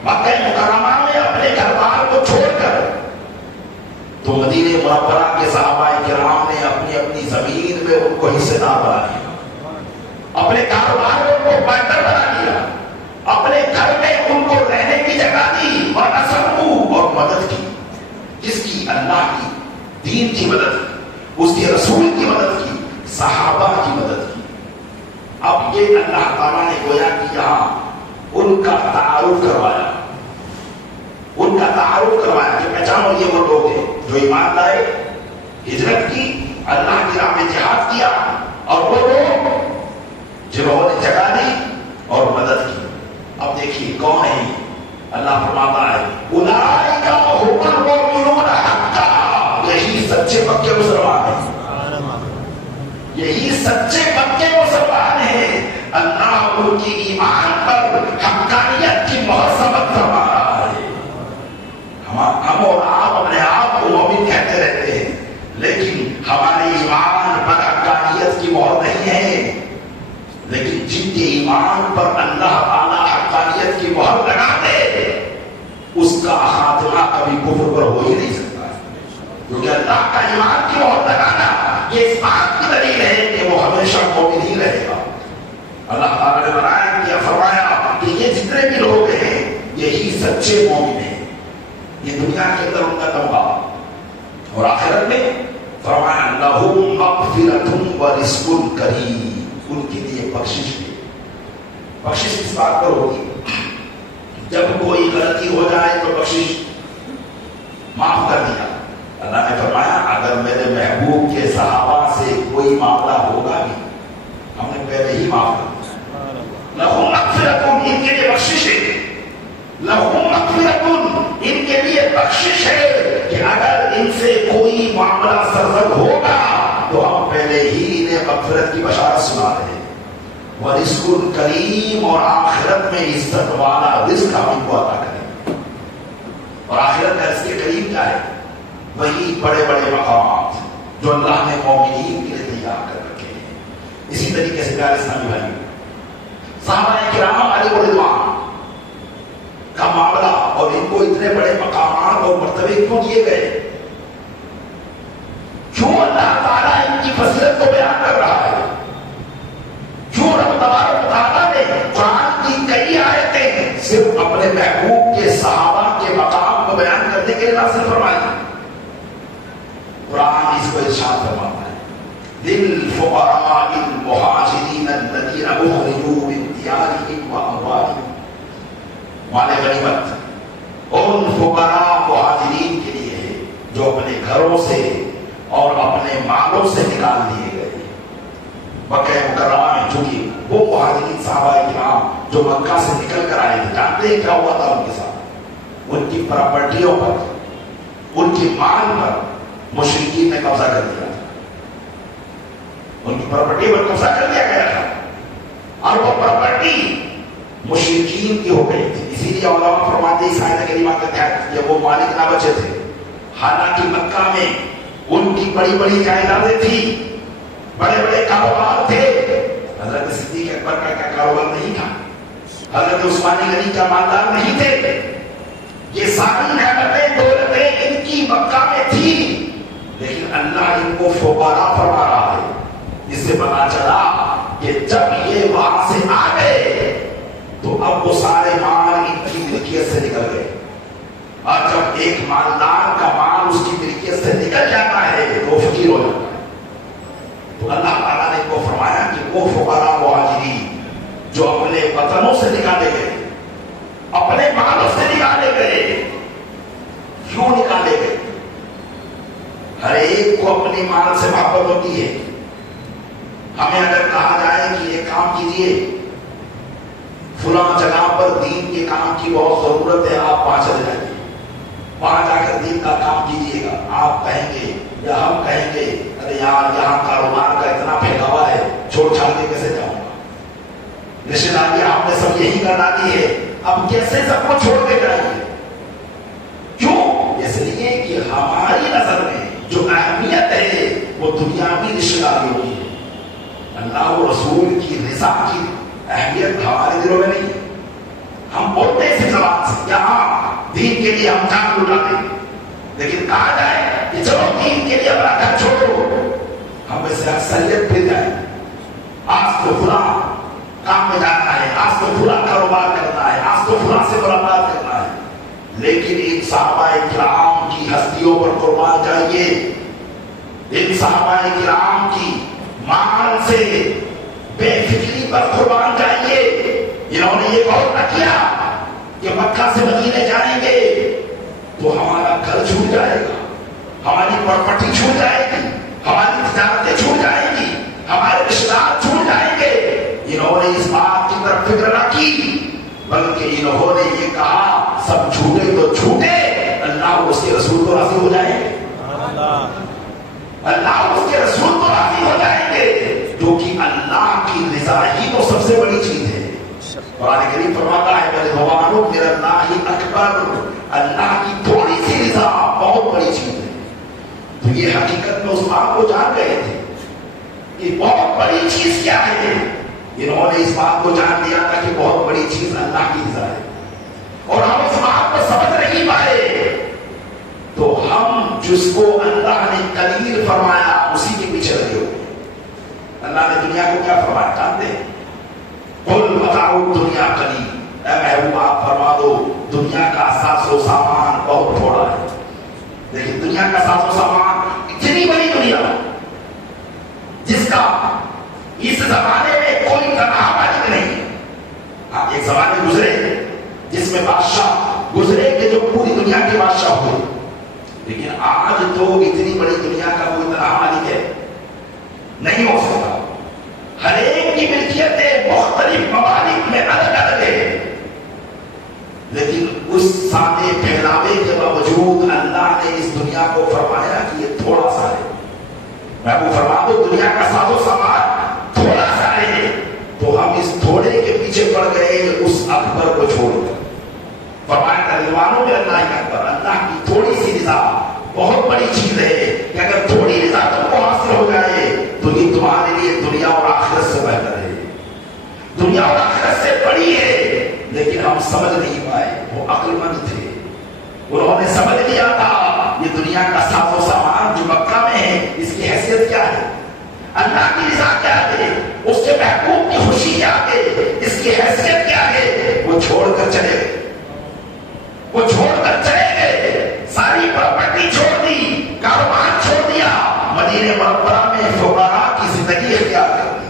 مکہ مکرمہ میں اپنے گھر بار کو چھوڑ کر، تو مدینہ منورہ کے صحابہ کرام نے اپنی اپنی زمین میں ان کو حصے دار بنا لیا، اپنے کاروباروں کو بہتر بنا لیا، اپنے گھر میں ان کو رہنے کی جگہ دی، اور نصروا اور مدد کی۔ جس کی؟ اللہ کی، دین کی مدد کی، اس کے رسول کی مدد کی، صحابہ کی مدد کی۔ اب یہ اللہ تعالیٰ نے گویا کہ یہاں ان کا تعارف کروایا، ان کا تعارف کروایا کہ پہچانو یہ وہ لوگ ہیں جو ایمان لائے، ہجرت کی، اللہ کی راہ میں جہاد کیا، اور وہ لوگ جنہوں نے جگہ دی اور مدد کی۔ اب دیکھیے کون ہے یہ؟ اللہ فرماتا ہے اولئک هم المؤمنون حقا، یہی سچے پکے مسلمان ہیں، یہی سچے پکے مسلمان ہیں۔ اللہ ان کی ایمان پر حقانیت کی بہت سبق فرما رہا ہے۔ ہم اور آپ اپنے آپ کو مومن کہتے رہتے ہیں، لیکن ہمارے ایمان پر حقانیت کی مہر نہیں ہے، لیکن جن کے ایمان پر اللہ تعالیٰ حقانیت کی مہر لگا دے، اس کا خاتمہ کبھی کفر پر ہو ہی نہیں سکتا، کیونکہ اللہ کا ایمان کی مہر لگانا یہ اس بات کی دلیل ہے کہ وہ ہمیشہ مومن ہی رہے گا۔ اللہ تعالیٰ نے بنایا کہ فرمایا کہ یہ جتنے بھی لوگ ہیں یہی سچے مومن ہیں۔ یہ دنیا کے اندر ان کا تمغہ، اور آخرت میں فرمایا لہم مغفرۃ ورزق کریم، ان کے لیے بخشش ہے۔ بخشش کس بات پر ہوگی؟ جب کوئی غلطی ہو جائے تو بخشش، معاف کر دیا۔ اللہ نے فرمایا اگر میرے محبوب کے صحابہ سے کوئی معاملہ ہوگا بھی، ہم نے پہلے ہی معاف کر دیا۔ لہم مغفرۃ، ان کے لیے بخشش ہے، لہم مغفرۃ، ان کے لیے بخشش ہے کہ اگر ان سے کوئی معاملہ سرزد ہوگا تو ہم پہلے ہی انہیں مغفرت کی بشارت سنا رہے ہیں۔ ورزق کریم، اور آخرت میں عزت والا رزق ہم ان کو عطا کریں۔ اور آخرت میں رزق کریم کیا ہے؟ وہی بڑے بڑے مقامات جو اللہ نے مومنین کے لیے تیار کر رکھے ہیں۔ اسی طریقے سے پیارے اسلامی بھائی، صحابہ کرام علیہ رضوان کا معاملہ اور ان کو اتنے بڑے مقامات اور مرتبے کیوں دیے گئے؟ کیوں اللہ تعالیٰ ان کی فضیلت کو بیان کر رہا ہے؟ کیوں رب تبارک و تعالیٰ نے قرآن کی کئی آیتیں صرف اپنے محبوب کے صحابہ کے مقام کو بیان کرنے کے لیے نازل فرمائی؟ قرآن اس کو ارشاد فرماتا ہے للفقراء المہاجرین الذین اخرجوا من دیارہم واموالہم، مال غنیمت ان فقراء مہاجرین کے لیے ہے جو اپنے گھروں سے اور اپنے مالوں سے نکال دیے گئے۔ مکہ مکرمہ میں چونکہ وہ مہاجرین صحابہ کرام جو مکہ سے نکل کر آئے تھے، جانتے ہیں کیا ہوا تھا ان کے ساتھ؟ ان کی پراپرٹیوں پر، ان کے مال پر مشرکین نے قبضہ کر دیا تھا، ان کی پراپرٹی پر قبضہ کر دیا گیا تھا، اور وہ پراپرٹی مشرکین کی ہو گئی تھی۔ اسی لیے علماء فرماتے ہیں اس آیت کریمہ کے تحت کہ وہ مالک نہ بچے تھے، حالانکہ مکہ میں ان کی بڑی بڑی جائیدادیں تھی، بڑے بڑے کاروبار تھے. حضرت صدیق اکبر کا کیا کاروبار نہیں تھا؟ حضرت عثمان غنی کا مالدار نہیں تھے؟ یہ ساری نعمتیں دولتیں ان کی مکہ میں تھی، لیکن اللہ ان کو فقراء فرما رہا ہے. اس سے پتا چلا کہ جب یہ وہاں سے آ گئے تو اب وہ سارے مال ان کی ملکیت سے نکل گئے. اور جب ایک مالدار کا مال اس کی ملکیت سے نکل جاتا ہے تو وہ فقیر ہو جاتا ہے. تو اللہ تعالیٰ نے ان کو فرمایا کہ وہ فقراء مہاجرین جو اپنے وطنوں سے نکالے گئے، اپنے مالوں سے نکالے گئے. کیوں نکالے گئے؟ ہر ایک کو اپنی مال سے محبت ہوتی ہے. ہمیں اگر کہا جائے کہ یہ کام کیجیے، فلاں جگہ پر دین کے کام کی بہت ضرورت ہے، آپ وہاں چلے جائیے، وہاں جا کر دین کا کام کیجیے گا. آپ کہیں گے یا ہم کہیں گے ارے یار یہاں کاروبار کا اتنا پھیلاوا ہے، چھوڑ چھاڑ کے کیسے جاؤں گا، رشتے داری آپ نے سب یہی کرنا دی ہے، اب کیسے سب کو چھوڑ کے جائیے. کیوں؟ اس لیے کہ ہماری نظر میں جو اہمیت ہے وہ دنیاوی رشتے داریوں کی ہے. اللہ و رسول کی رضا کی اہمیت ہمارے دلوں میں نہیں ہے. ہم بولتے ہیں اسی زبان سے یہاں دین کے لیے ہم جان لٹاتے ہیں، لیکن کہا جائے کہ چلو دین کے لیے اپنا گھر چھوڑو، ہم میں سے اکثریت پھر جائے آج تو فلاں کام میں جانا ہے، آج تو فلاں کاروبار کرنا ہے، آج تو فلاں سے ملاقات کرنا ہے. لیکن ان صحابہ کرام کی ہستیوں پر قربان جائیے، ان صحابہ کرام کی مال سے بے فکری پر قربان جائیے. انہوں نے یہ غور نہ کیا کہ مکہ سے مدینے جائیں گے تو ہمارا گھر چھوٹ جائے گا، ہماری پراپرٹی چھوٹ جائے گی، ہماری تجارتیں چھوٹ جائیں گی، ہمارے رشتہ دار چھوٹ جائیں گے. انہوں نے اس بات کی طرف فکر نہ کی، بلکہ انہوں نے یہ کہا سب چھوٹے تو چھوٹے، اللہ اور اس کے رسول تو راضی ہو جائیں گے، اللہ اور اس کے رسول تو راضی ہو جائیں گے، جو کہ اللہ کی رضا ہی تو سب سے بڑی چیز ہے. قرآن کریم فرماتا ہے رضوان من اللہ اکبر، اللہ کی تھوڑی سی رضا بہت بڑی چیز ہے. تو یہ حقیقت میں اس بات کو جان گئے تھے کہ بہت بڑی چیز کیا ہے. انہوں نے اس بات کو جان لیا تھا کہ بہت بڑی چیز اللہ کی رضا ہے، اور ہم اس بات کو سمجھ نہیں پائے تو ہم جس کو اللہ نے قلیل فرمایا اسی کے پیچھے لگے ہوئے. اللہ نے دنیا کو کیا فرمایا جانتے ہیں؟ قل متاع الدنیا قلیل، اے محبوب آپ فرما دو دنیا کا ساز و سامان بہت تھوڑا ہے. لیکن دنیا کا ساز و سامان اتنی بڑی دنیا جس کا اس زمانے میں کوئی تنہا مالک نہیں. ایک زمانے گزرے جس میں بادشاہ گزرے کہ جو پوری دنیا کے بادشاہ ہوئے، لیکن آج تو اتنی بڑی دنیا کا کوئی تنہا مالک ہے نہیں ہو سکتا. ہر ایک کی ملکیتیں مختلف ممالک میں الگ الگ ہے، لیکن اس سارے پھیلاوے کے باوجود اللہ نے اس دنیا کو فرمایا کہ یہ تھوڑا سا ہے. میں وہ فرما دو دنیا کا ساز و سامان تھوڑا سا ہے، تو ہم اس تھوڑے کے پیچھے پڑ گئے اس اکبر کو چھوڑ کر. فرمایا رضوانوں میں اللہ اکبر، اللہ کی تھوڑی سی رضا بہت بڑی چیز ہے کہ اگر تھوڑی رضا تم کو حاصل ہو جائے تو یہ تمہارے لیے دنیا اور آخرت سے بہتر ہے، دنیا اور آخرت سے بڑی ہے. لیکن ہم سمجھ نہیں پائے. وہ عقل مند تھے، انہوں نے سمجھ لیا تھا یہ دنیا کا ساز و سامان جو مکہ میں ہے اس کی حیثیت کیا ہے، اللہ کی رضا کیا ہے، اس کے محبوب کی خوشی کیا ہے، اس کی حیثیت کیا ہے. وہ چھوڑ کر چلے گئے، وہ چھوڑ کر چلے گئے، ساری پراپرٹی چھوڑ دی، کاروبار چھوڑ دیا، مدینہ منورہ میں فقراء کی زندگی اختیار کر لی،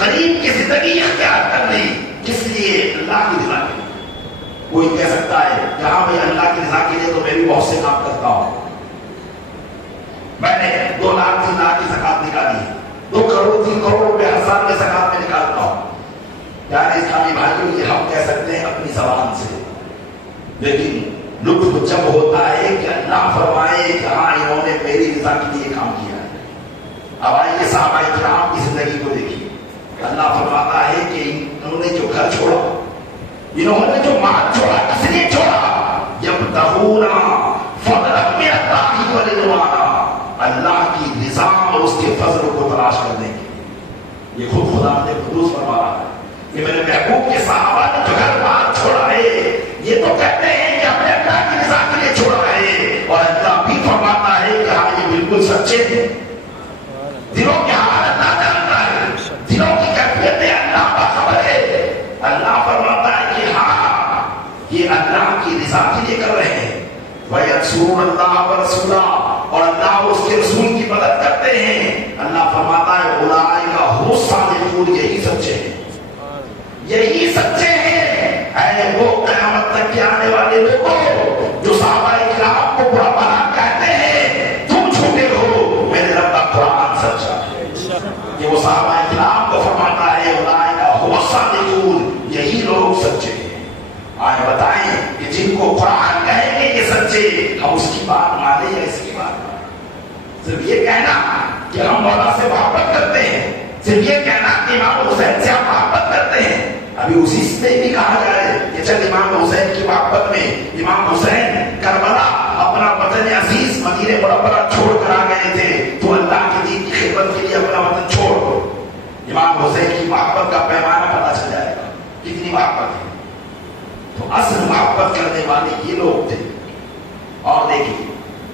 غریب کی زندگی اختیار کر لی. کس لیے؟ اللہ کی رضا کے لیے. کوئی کہہ سکتا ہے کہ ہاں بھائی اللہ کی رضا کے لیے تو میں بھی بہت سے کام کرتا ہوں، میں نے 2 لاکھ 3 لاکھ کی زکات نکالی ہے، 2 کروڑ 3 کروڑ روپے ہر سال میں زکات میں نکالتا ہوں. پیارے اسلامی بھائیوں یہ ہم کہہ سکتے ہیں اپنی زبان سے، لیکن لطف جب ہوتا ہے کہ اللہ فرمائے کہ ہاں انہوں نے میری رضا کے لیے کام کیا ہے. اب آئیے صحابہ کرام کی زندگی کو دیکھیے. اللہ فرماتا ہے کہ انہوں نے جو گھر چھوڑا، انہوں نے جو مال چھوڑا، کس لیے چھوڑا؟ یبتغون فضلا من اللہ و رضوانا، اللہ کی رضا اور اس کے فضل کو تلاش کرنے کی۔ یہ خود خدا نے قدوس فرما رہا ہے کہ میرے محبوب کے صحابہ نے جو گھر بار چھوڑا ہے، یہ تو کہتے ہیں کہ ہمیں اللہ کی رضا کے لیے چھوڑا ہے، اور اللہ بھی فرماتا ہے کہ ہاں یہ بالکل سچے ہیں۔ دلوں کے حال اللہ جانتا ہے، دلوں کی کیفیتیں اللہ کا خبر ہے۔ اللہ فرماتا ہے کہ ہاں یہ اللہ کی رضا کے لیے کر رہے ہیں۔ وَيَنْصُرُونَ اللَّهَ وَرَسُولَهُ، اور اللہ اور اس کے رسول کی مدد کرتے ہیں۔ اللہ فرماتا ہے اولئک هُمُ الصَّادِقُونَ، یہی سچے ہیں، یہی سچے ہیں۔ اے وہ قیامت تک کے آنے والے لوگوں جو صحابہ کرام کو برا بھلا کہتے ہیں تم جھوٹے ہو، میرے رب کا قرآن سچا ہے۔ یہ وہ صحابہ کرام کو فرماتا ہے اولئک هُمُ الصَّادِقُونَ، یہی لوگ سچے ہیں۔ آئے بتائیں کہ جن کو قرآن کہیں گے یہ سچے، ہم اس کی بات مانیں یا اس کی بات مانیں؟ صرف یہ کہنا کہ ہم مولا سے محبت کرتے ہیں، صرف یہ کہنا کہ امام حسین سے ہم محبت کرتے ہیں، ابھی اسی سے بھی کہا جائے کہ چل امام حسین کی محبت میں امام حسین کربلا اپنا وطن عزیز مدینہ منورہ چھوڑ کر آ گئے تھے، تو اللہ کے دین کی خدمت کے لیے اپنا وطن چھوڑ دو۔ امام حسین کی محبت کا پیمانہ پتہ چل جائے گا کتنی محبت ہے۔ تو اصل محبت کرنے والے یہ لوگ تھے۔ اور دیکھیے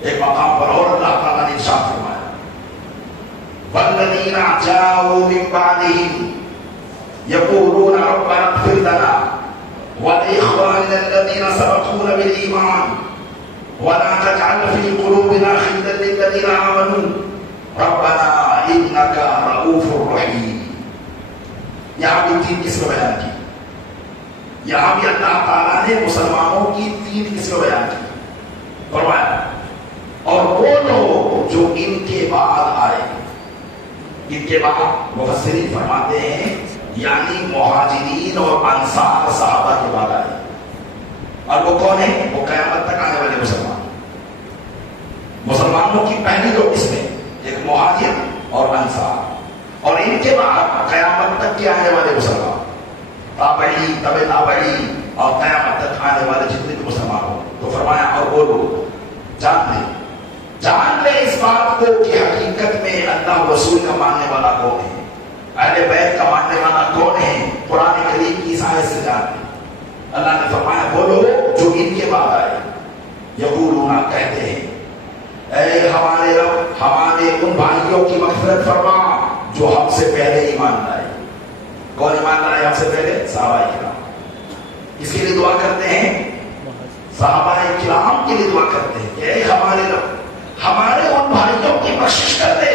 ایک مقام پر اور اللہ تعالیٰ نے ارشاد فرمایا وَالَّذِينَ جَاءُوا مِن بَعْدِهِمْ يَقُولُونَ رَبَّنَا اغْفِرْ لَنَا وَلِإِخْوَانِنَا الَّذِينَ سَبَقُونَا بِالْإِيمَانِ وَلَا تَجْعَلْ فِي قُلُوبِنَا غِلًّا لِّلَّذِينَ آمَنُوا رَبَّنَا إِنَّكَ رَءُوفٌ رَحِيمٌ۔ یہاں بھی تین قسم بیان کی، یہاں بھی اللہ تعالیٰ نے مسلمانوں کی تین قسم بیان کی فرمایا، اور وہ لوگ جو ان کے بعد آئے، ان کے بعد مفسرین فرماتے ہیں یعنی مہاجرین اور انصار صحابہ کے بعد آئے، اور وہ کون ہیں؟ وہ قیامت تک آنے والے مسلمان۔ مسلمانوں کی پہلی دو قسمیں، ایک مہاجر اور انصار، اور ان کے بعد قیامت تک کے آنے والے مسلمان، تابعی، تبع تابعی، اور قیامت تک آنے والے جتنے بھی مسلمان ہوں۔ تو فرمایا اور وہ لوگ جان لے اس بات کو کہ حقیقت میں اللہ رسول کا ماننے والا کون ہے، اہل بیت کا ماننے والا کون ہے، قرآن کریم کی اس آیت سے جان لے۔ اللہ نے فرمایا وہ لوگ جو ان کے بعد آئے، یقولون، کہتے ہیں اے ہمارے رب ہمارے ان بھائیوں کی مغفرت فرما جو ہم سے پہلے ایمان لائے۔ کون ایمان لائے ہم سے پہلے؟ صحابہ کرام۔ اس کے لیے دعا کرتے ہیں، صحابہ کرام کے لیے دعا کرتے ہیں کہ اے ہمارے رب ہمارے ان بھائیوں کی بخشش کر دے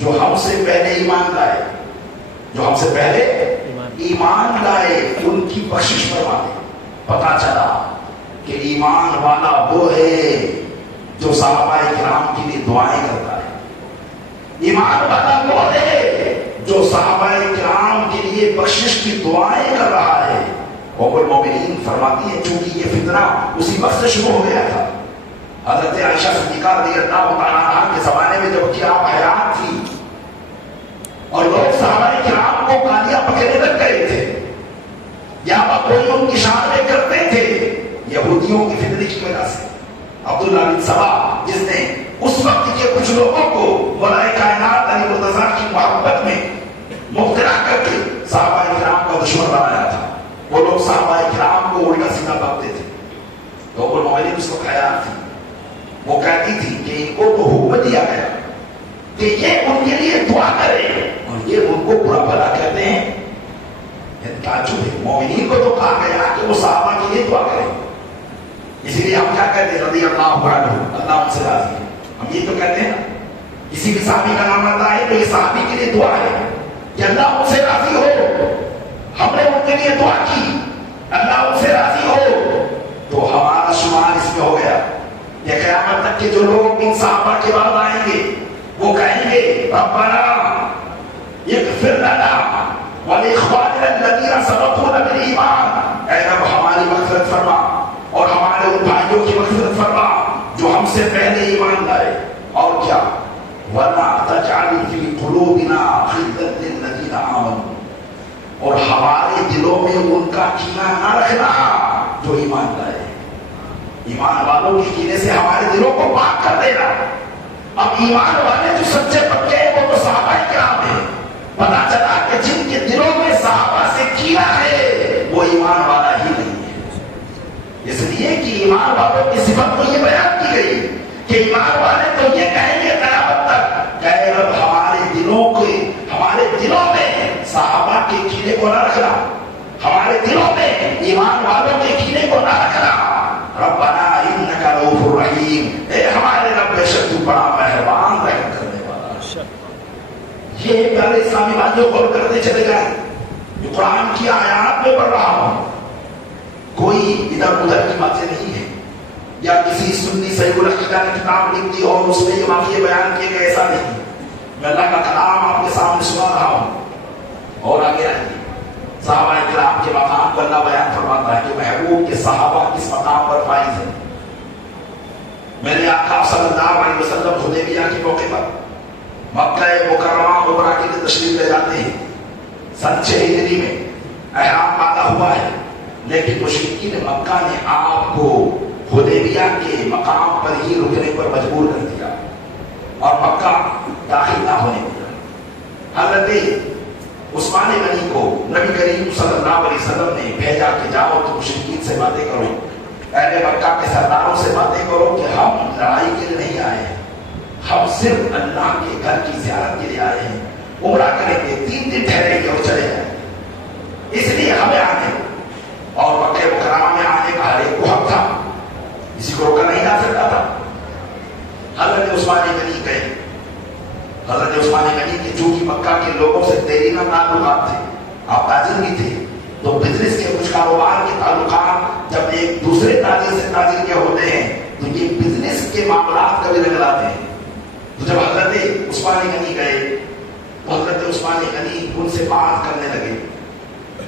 جو ہم سے پہلے ایمان لائے، جو ہم سے پہلے ایمان لائے، ان کی بخشش فرما دے۔ پتا چلا کہ ایمان والا وہ ہے جو صحابہ کرام کے لیے دعائیں کرتا ہے، ایمان والا وہ ہے جو صحابہ کرام کے لیے بخشش کی دعائیں کر رہا ہے۔ ام المومنین فرماتی ہے چونکہ یہ فتنہ اسی وقت سے شروع ہو گیا تھا، حضرت عائشہ صدیقہ رضی اللہ تعالیٰ عنہا کے زمانے میں جب کہ آپ حیات تھی اور لوگ صحابہ کرام کو گالیاں پکڑنے لگ گئے تھے یا کوئی ان کی شان میں کرتے تھے یہودیوں کی فتنے کی وجہ سے، عبداللہ بن سبا جس نے اس وقت کے کچھ لوگوں کو مولا کائنات علی مرتضیٰ کی محبت میں مبتلا کر کے صحابہ کرام کا دشمن بنایا تھا، وہ لوگ صحابہ کرام کو الٹا سیدھا بکتے تھے، تو وہ مومنین اس کو خیال تھی، وہ کہتی تھی کہ ان کو تو حکم دیا گیا کہ یہ ان کے لیے دعا کرے اور یہ ان کو برا بھلا کہتے ہیں۔ تعجب ہے، مومنین کو تو کہا گیا کہ وہ صحابہ کے لیے دعا کریں، اسی لیے ہم کیا کہتے ہیں رضی اللہ عنہ، اللہ ان سے راضی ہے، ہم یہ تو کہتے ہیں نا، کسی بھی صحابی کا نام آتا ہے تو یہ صحابی کے لیے دعا ہے کہ اللہ ان سے راضی ہو، ہم نے ان کے لیے دعا کی، اللہ ان سے راضی ہو، تو ہمارا شمار اس میں ہو گیا۔ یہ قیامت تک کے جو لوگ ان صحابہ کے بعد آئیں گے وہ کہیں گے ربنا اغفر لنا ولاخواننا الذین سبقونا بالایمان، اے رب ہماری مغفرت فرما اور ہمارے ان بھائیوں کی مغفرت فرما جو ہم سے پہلے ایمان لائے، اور کیا ولا تجعل فی قلوبنا غلا للذین آمنوا، اور ہمارے دلوں میں ان کا کینہ نہ رکھنا جو ایمان لائے۔ ایمان والوں کے کینے سے ہمارے دلوں کو پاک کر دینا. اب ایمان والے جو سچے پکے ہیں وہ تو صحابہ کرام ہیں. پتا چلا کہ جن کے دلوں میں صحابہ سے کینہ ہے وہ ایمان والا ہی نہیں ہے. اس لیے کہ ایمان والوں کی صفت تو یہ بیان کی گئی کہ ایمان والے تو یہ کہیں گے قیامت تک کہ اے رب ہمارے دلوں میں صحابہ کے کینے کو نہ رکھنا, ہمارے دلوں میں ایمان والوں کے کینے کو نہ رکھنا. ربنا انک رؤوف رحیم, اے ہمارے رب بے شک تو بڑا مہربان رحم کرنے والا. یہ پیارے اسلامی بھائیوں غور کرتے چلے جائیں. جو قرآن کی آیات میں پڑھ رہا ہوں کوئی ادھر ادھر کی باتیں نہیں ہے یا کسی سنی صحیح الحقیقہ نے کتاب لکھ دی اور اس میں یہ واقعے بیان کیے گئے, ایسا نہیں. میں اللہ کا کلام آپ کے سامنے سنا رہا ہوں. اور آگے آئیے, صحابہ کرام کے مقام کو اللہ بیان فرماتا ہے کہ محبوب کے صحابہ کس مقام پر فائز ہیں. میرے آقا صلی اللہ علیہ وسلم حدیبیہ کے موقع پر مکہ مکرمہ عمرہ کے لیے تشریف لے جاتے ہیں. سن 6 ہجری میں احرام باندھا ہوا ہے, لیکن مشرکین مکہ نے آپ کو حدیبیہ کے مقام پر ہی رکنے پر مجبور کر دیا اور مکہ داخل نہ ہونے دیا. حضرت عثمان غنی کو نبی کریم صلی اللہ علیہ وسلم نے بھیجا کہ جاؤ تو مشرکین سے باتیں کرو, اہل مکہ کے سرداروں سے باتیں کرو کہ ہم لڑائی کے لیے نہیں آئے ہیں, ہم صرف اللہ کے گھر کی زیارت کے لیے آئے ہیں, عمرہ کریں گے, 3 دن ٹھہریں گے اور چلے جائیں, اس لیے ہمیں آنے. اور مکہ مکرمہ میں آنے کا ہر ایک کو حق تھا, کسی کو روکا نہیں جا سکتا تھا. حضرت عثمان غنی گئے. حضرت عثمان غنی کے چونکہ مکہ کے لوگوں سے دیرینہ تعلقات تھے, آپ تاجر بھی تھے, تو بزنس کے کچھ کاروبار کے تعلقات جب ایک دوسرے تاجر سے تاجر کے ہوتے ہیں تو یہ بزنس کے معاملات کبھی رنگ لاتے ہیں. تو جب حضرت عثمان غنی گئے تو حضرت عثمان غنی ان سے بات کرنے لگے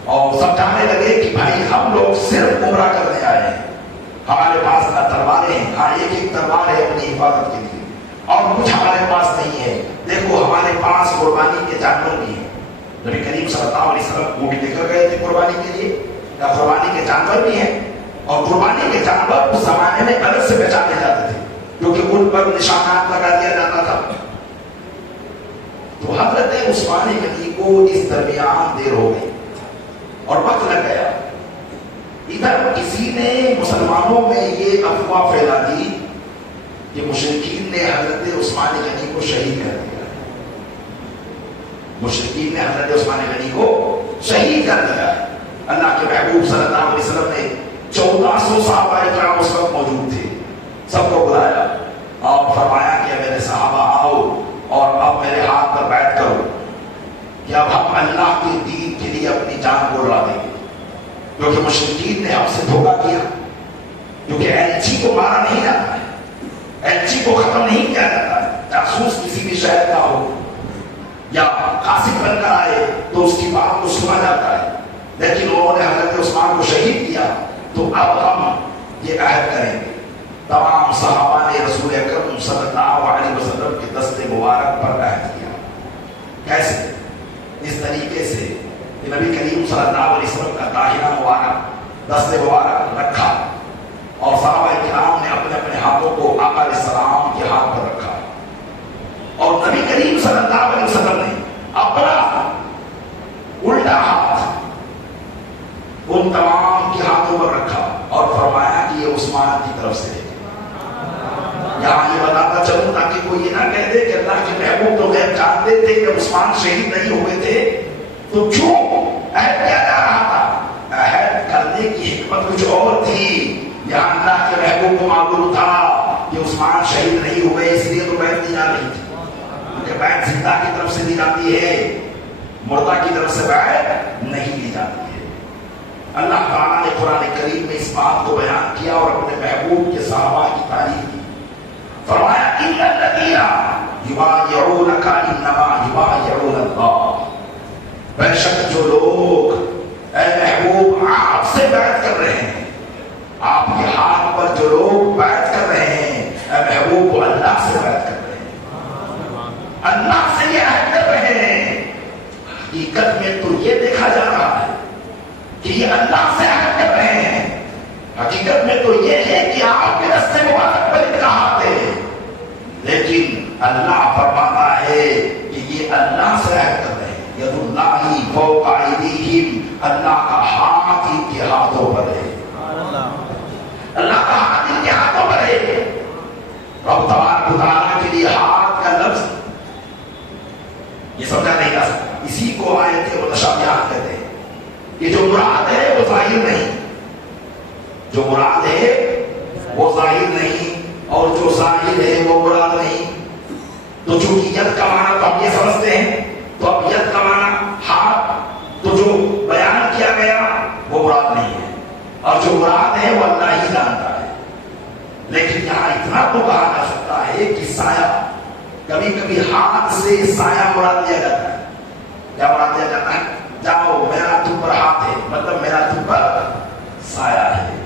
اور سمجھانے لگے کہ بھائی ہم لوگ صرف عمرہ کرنے آئے ہیں, ہمارے پاس نہ تلواریں ہیں, ہاں ایک تلوار ہے اپنی حفاظت کے لیے, اور کچھ ہمارے پاس نہیں ہے. دیکھو ہمارے پاس قربانی کے جانور بھی ہیں. نبی کریم صلی اللہ علیہ وسلم اونٹ لے کر گئے تھے قربانی کے لیے, یا قربانی کے جانور بھی ہیں, اور قربانی کے جانور اس زمانے میں الگ سے پہچانے جاتے تھے کیونکہ ان پر نشانات لگا دیا جاتا تھا. تو حضرت عثمان غنی کو اس درمیان دیر ہو گئی اور وقت لگ گیا. ادھر کسی نے مسلمانوں میں یہ افواہ پھیلا دی کہ مشرکین نے حضرت عثمان غنی کو شہید کر دیا. مشرکین نے حضرت عثمان غنی کو شہید کر دیا. اللہ کے محبوب صلی اللہ علیہ وسلم نے 1400 صحابہ کرام اس وقت موجود تھے, سب کو بلایا اور فرمایا کہ میرے صحابہ آؤ اور اب میرے ہاتھ پر بیعت کرو کہ اب ہم اللہ کے دین کے لیے اپنی جان کو لڑا دیں گے, کیونکہ مشرکین نے ہم سے دھوکہ کیا. کیونکہ ایلچی کو مارا نہیں جاتا ہے, ایلچی کو ختم نہیں کیا جاتا ہے. جاسوس کسی بھی شہر کا ہو یا قاصد بن کر آئے تو اس کی بات کو سنا جاتا ہے, لیکن انہوں نے حضرت عثمان کو شہید کیا. تو اب ہم یہ عہد کریں گے. تمام صحابہ نے رسول اکرم صلی اللہ علیہ وسلم کے دست مبارک پر عہد کیا. کیسے؟ اس طریقے سے کہ نبی کریم صلی اللہ علیہ وسلم کا داہنا مبارک دست مبارک رکھا اور صحابہ کرام نے اپنے اپنے ہاتھوں کو آقا علیہ السلام کے ہاتھ پر رکھا, اور نبی کریم صلی اللہ علیہ وسلم نے اپنا الٹا ہاتھ ان تمام کے ہاتھوں پر رکھا اور فرمایا کہ یہ عثمان کی طرف سے ہے. یہاں یہ بتاتا چلوں تاکہ کوئی یہ نہ کہہ دے کہ اللہ کے محبوب تو غیب جانتے تھے کہ عثمان شہید نہیں ہوئے تھے, تو کیوں عہد کیا جا رہا تھا؟ عہد کرنے کی حکمت کچھ اور تھی. یہاں اللہ کے محبوب کو معلوم تھا کہ عثمان شہید نہیں ہوئے, اس لیے تو بیعت دی جا رہی تھی. کیونکہ بیعت زندہ کی طرف سے دی جاتی ہے, مردہ کی طرف سے بیعت نہیں دی جاتی ہے. اللہ تعالیٰ نے قرآن کریم میں اس بات کو بیان کیا اور اپنے محبوب کے صحابہ کی تعریف کی. فرمایا ان الذین یبایعونک انما یبایعون اللہ, بے شک جو لوگ اے محبوب آپ سے بیعت کر رہے ہیں, آپ کے ہاتھ پر جو لوگ بیعت کر رہے ہیں, اے محبوب وہ اللہ سے بیعت کر رہے ہیں, اللہ سے یہ عہد کر رہے ہیں. حقیقت میں تو یہ دیکھا جا رہا ہے کہ یہ اللہ سے عہد کر رہے ہیں, حقیقت میں تو یہ ہے کہ آپ کے راستے مبارک پر ان کا ہاتھ ہے، لیکن اللہ فرماتا ہے کہ یہ اللہ سے عہد کر رہے ہیں، ید اللہ فوق ایدیہم، اللہ کا ہاتھ ان کے ہاتھوں پر ہے، اللہ کا ہاتھ ان کے ہاتھوں پر ہے۔ رب تبارک و تعالیٰ کے لیے ہاتھ کا لفظ یہ سمجھا نہیں جا سکتا، اسی کو آیت متشابہات کہتے ہیں۔ یہ جو مراد ہے وہ ظاہر نہیں، جو مراد ہے وہ ظاہر نہیں، اور جو ظاہر ہے وہ مراد نہیں۔ تو چونکہ ید کا معنی تو ہم یہ سمجھتے ہیں، تو اب ید کا معنی ہاتھ، تو جو بیان کیا گیا وہ مراد نہیں ہے، اور جو مراد ہے وہ اللہ ہی جانتا ہے۔ لیکن یہاں اتنا تو کہا جا سکتا ہے کہ سایہ، کبھی کبھی ہاتھ سے سایہ مراد لیا جاتا ہے۔ کیا مراد لیا جاتا ہے؟ جاؤ میرا تم پر ہاتھ ہے، مطلب میرا تم پر سایہ ہے۔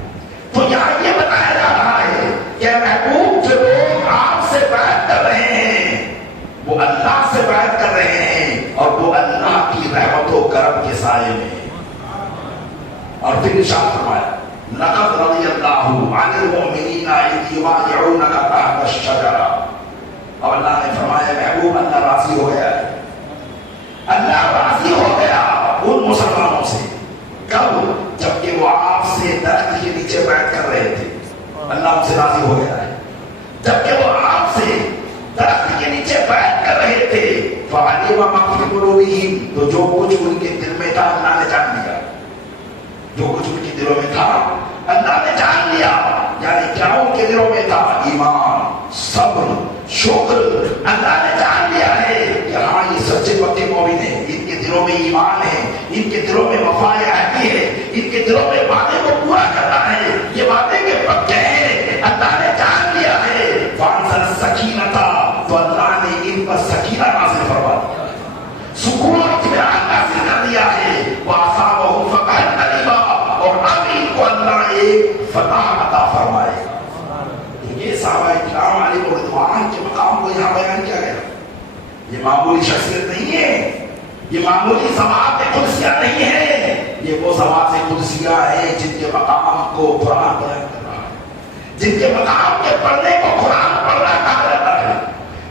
تو یہاں یہ بتایا جا رہا ہے کہ محبوب جو لوگ آپ سے بیعت کر رہے ہیں وہ اللہ سے بیعت کر رہے ہیں، اور وہ اللہ کی رحمت و کرم کے سائے میں۔ اور پھر ارشاد فرمایا لقد رضی اللہ عن المؤمنین اذ یبایعونک تحت الشجرہ، اور اللہ نے فرمایا محبوب اللہ راضی ہو گیا ہے، اللہ راضی ہو گیا ان مسلمانوں سے۔ کب؟ جبکہ وہ آپ سے درخت کے نیچے بیٹھ کر رہے تھے، اللہ ان سے راضی ہو گیا ہے۔ جبکہ وہ آپ سے درخت کے نیچے بیٹھ کر رہے تھے، فعلم ما فی قلوبہم، تو جو کچھ ان کے دل میں تھا اللہ نے جان لیا، جو کچھ ان کے دلوں میں تھا اللہ نے جان لیا۔ یعنی کیا ان کے دلوں میں تھا؟ ایمان، صبر، شکر، اللہ نے جان لیا ہے کہ ہاں یہ سچے پکے مومن ہیں، ان کے دلوں میں ایمان ہے، ان کے دلوں میں وفا عہدی ہے، ان کے دلوں میں وعدے کو پورا کرنا ہے، یہ وعدے کے پکے ہیں، اللہ نے جان لیا ہے۔ فانزل السکینۃ، تو اللہ نے ان پر سکینہ نازل فرما دیا، سکون اور اطمینان نازل کر دیا ہے۔ وَأَصَابَهُمْ فَتْحًا قَرِيبًا، اور اب ان کو اللہ ایک فتح عطا فرمائے گا۔ یہ صحابہ کرام علیہ رضوان کے مقام کو یہاں بیان کیا گیا۔ یہ معمولی شخصیت نہیں ہے، یہ معمولی ثواب قدسیہ نہیں ہے، یہ وہ ثواب قدسیہ ہیں جن کے مقام کو قرآن بیان کر رہا ہے، جن کے مقام کے پڑھنے کو قرآن پڑھنا کہا جاتا ہے،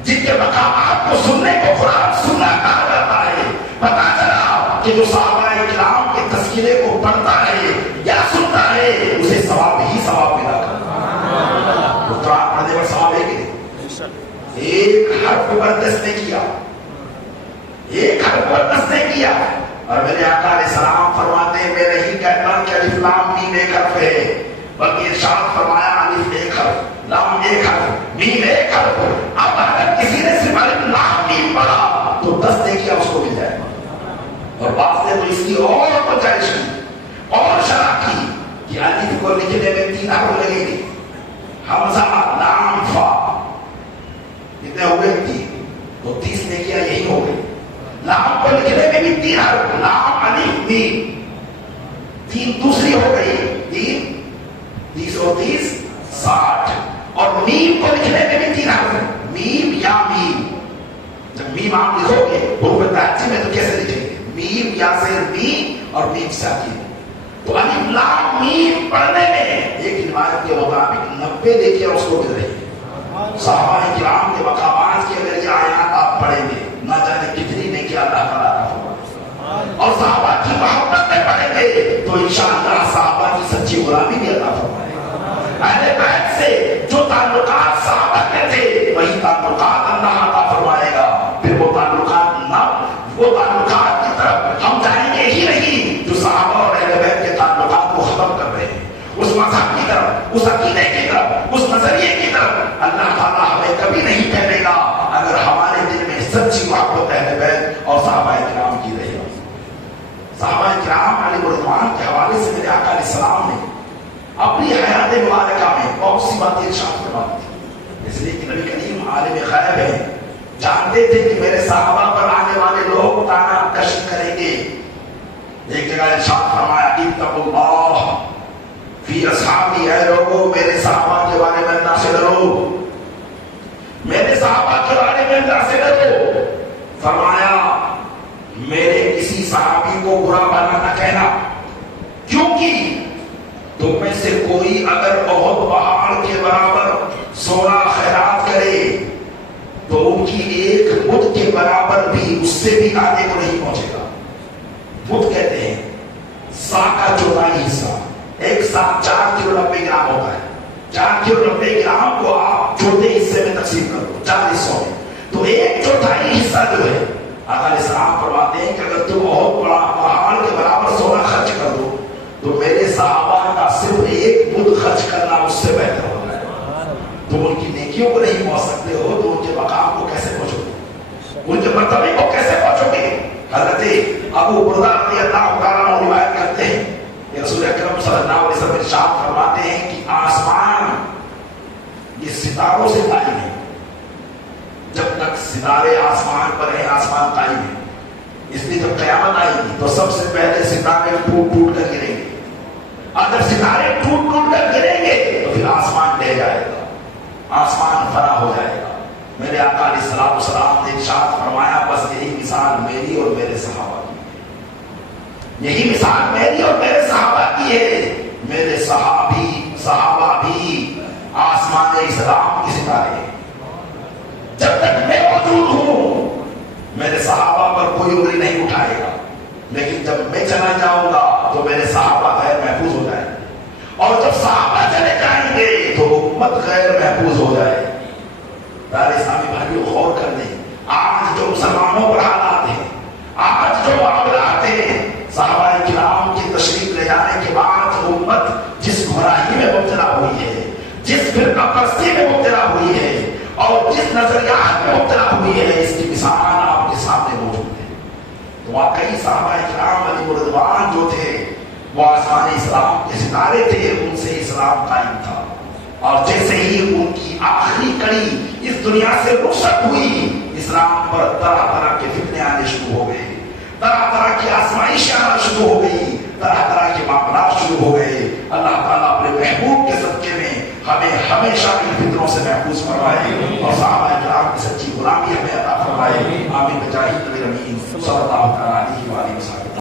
جن کے مقامات کو سننے کو قرآن سننا کہا جاتا ہے۔ پتا چلا کہ جو صحابہ کرام کے تذکرے کو پڑھتا ہے یا سنتا ہے اسے ثواب ہی ثواب ملا کرتا ہے۔ قرآن پڑھنے پر ثواب ہے کہ نہیں؟ ایک حرف پر دست نے کیا، ایک حرف پر دست نے کیا، اور میرے آقا علیہ السلام فرماتے ہیں میں نہیں کہتا کہ الف لام میم ایک حرف ہے، بلکہ ارشاد فرمایا الف ایک حرف، لام ایک حرف، میم ایک حرف۔ اب اگر کسی نے صرف الف لام میم پڑھا تو 10 نیکیاں اس کو مل جائے گا، اور بعض نے تو اس کی اور گنجائش کی اور شرح کی کہ الف کو لکھنے میں 3 حرف لگیں گے، حمزہ لام فا، کتنے ہو گئے؟ 3، تو 30 نیکیاں یہی ہو گئی۔ لام کو لکھنے میں بھی 3 حرف، لام الف میم، 3 دوسری ہو گئی، 3 30 اور 30 60، اور میم کو لکھنے میں بھی 3 حرف، میم یا میم۔ جب میم آپ لکھو گے حروف تہجی میں تو کیسے لکھیں گے؟ میم یا زیر میم اور میم ساکن۔ تو الف لام میم پڑھنے میں ایک روایت کے مطابق 90 نیکیاں اس کو مل رہی ہیں۔ صحابہ کرام کے مقامات کی اگر یہ آیات آپ پڑھیں گے نہ جانے کتنی نیکیاں اللہ تعالیٰ کا فرمائے، اور صحابہ کی محبت میں پڑھیں گے تو انشاءاللہ صحابہ کی سچی غلامی بھی اللہ فرمائے۔ اہل بیت سے جو تعلقات صحابہ کے تھے وہی تعلقات اللہ عطا فرمائے گا۔ پھر وہ تعلقات نہ، وہ تعلقات کی طرف ہم جائیں گے ہی نہیں جو صحابہ اور اہل بیت کے تعلقات کو ختم کر رہے ہیں، اس مذہب کی طرف، اس عقیدے کی طرف، اس نظریے کی طرف اللہ تعالیٰ ہمیں کبھی نہیں پھیرے گا اگر ہمارے دل میں سچی محبت اہل بیت اور صحابہ کرام کی رہے گا۔ صحابہ کرام علیہ رضوان کے حوالے سے میرے آقا علیہ السلام نے اپنی حیات مبارکہ میں بہت سی باتیں ارشاد فرمائی تھی، اس لیے کہ نبی کریم عالم غیب ہے، جانتے تھے کہ میرے صحابہ پر آنے والے لوگ تانا کشی کریں گے۔ ایک جگہ ارشاد فرمایا اتقوا اللہ فی اصحابی، اے لوگوں میرے صحابہ کے بارے میں اللہ سے ڈرو، میرے صحابہ کے بارے میں اللہ سے ڈرو۔ فرمایا میرے کسی صحابی کو برا بھلا نہ کہنا، کیونکہ تم میں سے کوئی اگر احد پہاڑ کے برابر سونا خیرات کرے تو ان کی ایک مد کے برابر بھی اس سے بھی آگے کو نہیں پہنچے گا. مد کہتے ہیں سا کا چوتھائی حصہ. ایک سا 4 کلو 90 گرام ہوتا ہے. 4 کلو 90 گرام کو آپ چھوٹے حصے میں تقسیم کر دو 4 حصوں میں, تو ایک چوتھائی حصہ جو ہے آقا علیہ السلام فرماتے ہیں کہ اگر تم بہت بڑا پہاڑ کے برابر سونا خرچ کر دو تو میرے صحابہ کا صرف ایک مد خرچ کرنا اس سے بہتر ہوتا ہے. تم ان کی نیکیوں کو نہیں پہنچ سکتے ہو تو ان کے مقام کو کیسے پہنچو گے, ان کے مرتبے کو کیسے پہنچو گے. حضرت ابو بردہ رضی اللہ تعالیٰ عنہ روایت کرتے ہیں کہ رسول اکرم صلی اللہ علیہ وسلم ارشاد فرماتے ہیں کہ آسمان یہ ستاروں سے قائم ہے. جب تک ستارے آسمان پر ہیں آسمان قائم ہے. اس لیے جب قیامت آئے گی تو سب سے پہلے ستارے ٹوٹ ٹوٹ کر گریں گے, اور جب ستارے ٹوٹ ٹوٹ کر گریں گے تو پھر آسمان ڈہ جائے گا, آسمان فنا ہو جائے گا. میرے آقا علیہ الصلوۃ والسلام نے ارشاد فرمایا بس یہی مثال میری اور میرے صحابہ کی, یہی مثال میری اور میرے صحابہ کی ہے. میرے صحابہ بھی آسمان اسلام کے ستارے ہیں. جب تک میں موجود ہوں میرے صحابہ پر کوئی انگلی نہیں اٹھائے گا, لیکن جب میں چلا جاؤں گا تو میرے صحابہ غیر محفوظ ہو جائیں گے, اور جب صحابہ چلے جائیں گے تو امت غیر محفوظ ہو جائے گی. پیارے اسلامی بھائیوں غور کر لیں, آج جو مسلمانوں پر حالات ہیں, آج جو معاملات ہیں, صحابہ کرام کی تشریف لے جانے کے بعد امت جس گمراہی میں مبتلا ہوئی ہے, جس فرقہ پرستی میں مبتلا ہوئی ہے, اور جس نظریات میں مبتلا ہوئی ہے, اس کی مثال آپ کے سامنے موجود ہے. تو واقعی صحابہ کرام علیہ رضوان جو تھے وہ آسمان اسلام کے ستارے تھے, ان سے اسلام قائم تھا. اور جیسے ہی ان کی آخری کڑی اس دنیا سے رخصت ہوئی, اسلام پر طرح طرح کے فتنے آنے شروع ہو گئے, طرح طرح کی آزمائشیں آنا شروع ہو گئی, طرح طرح کے معاملات شروع ہو گئے. اللہ تعالیٰ اپنے محبوب کے صدقے میں ہمیں ہمیشہ ان فتنوں سے محفوظ فرمائے اور صحابہ کرام کی سچی غلامی ہمیں عطا فرمائے. آمین بجاہ نبی امین صلی اللہ علیہ وسلم.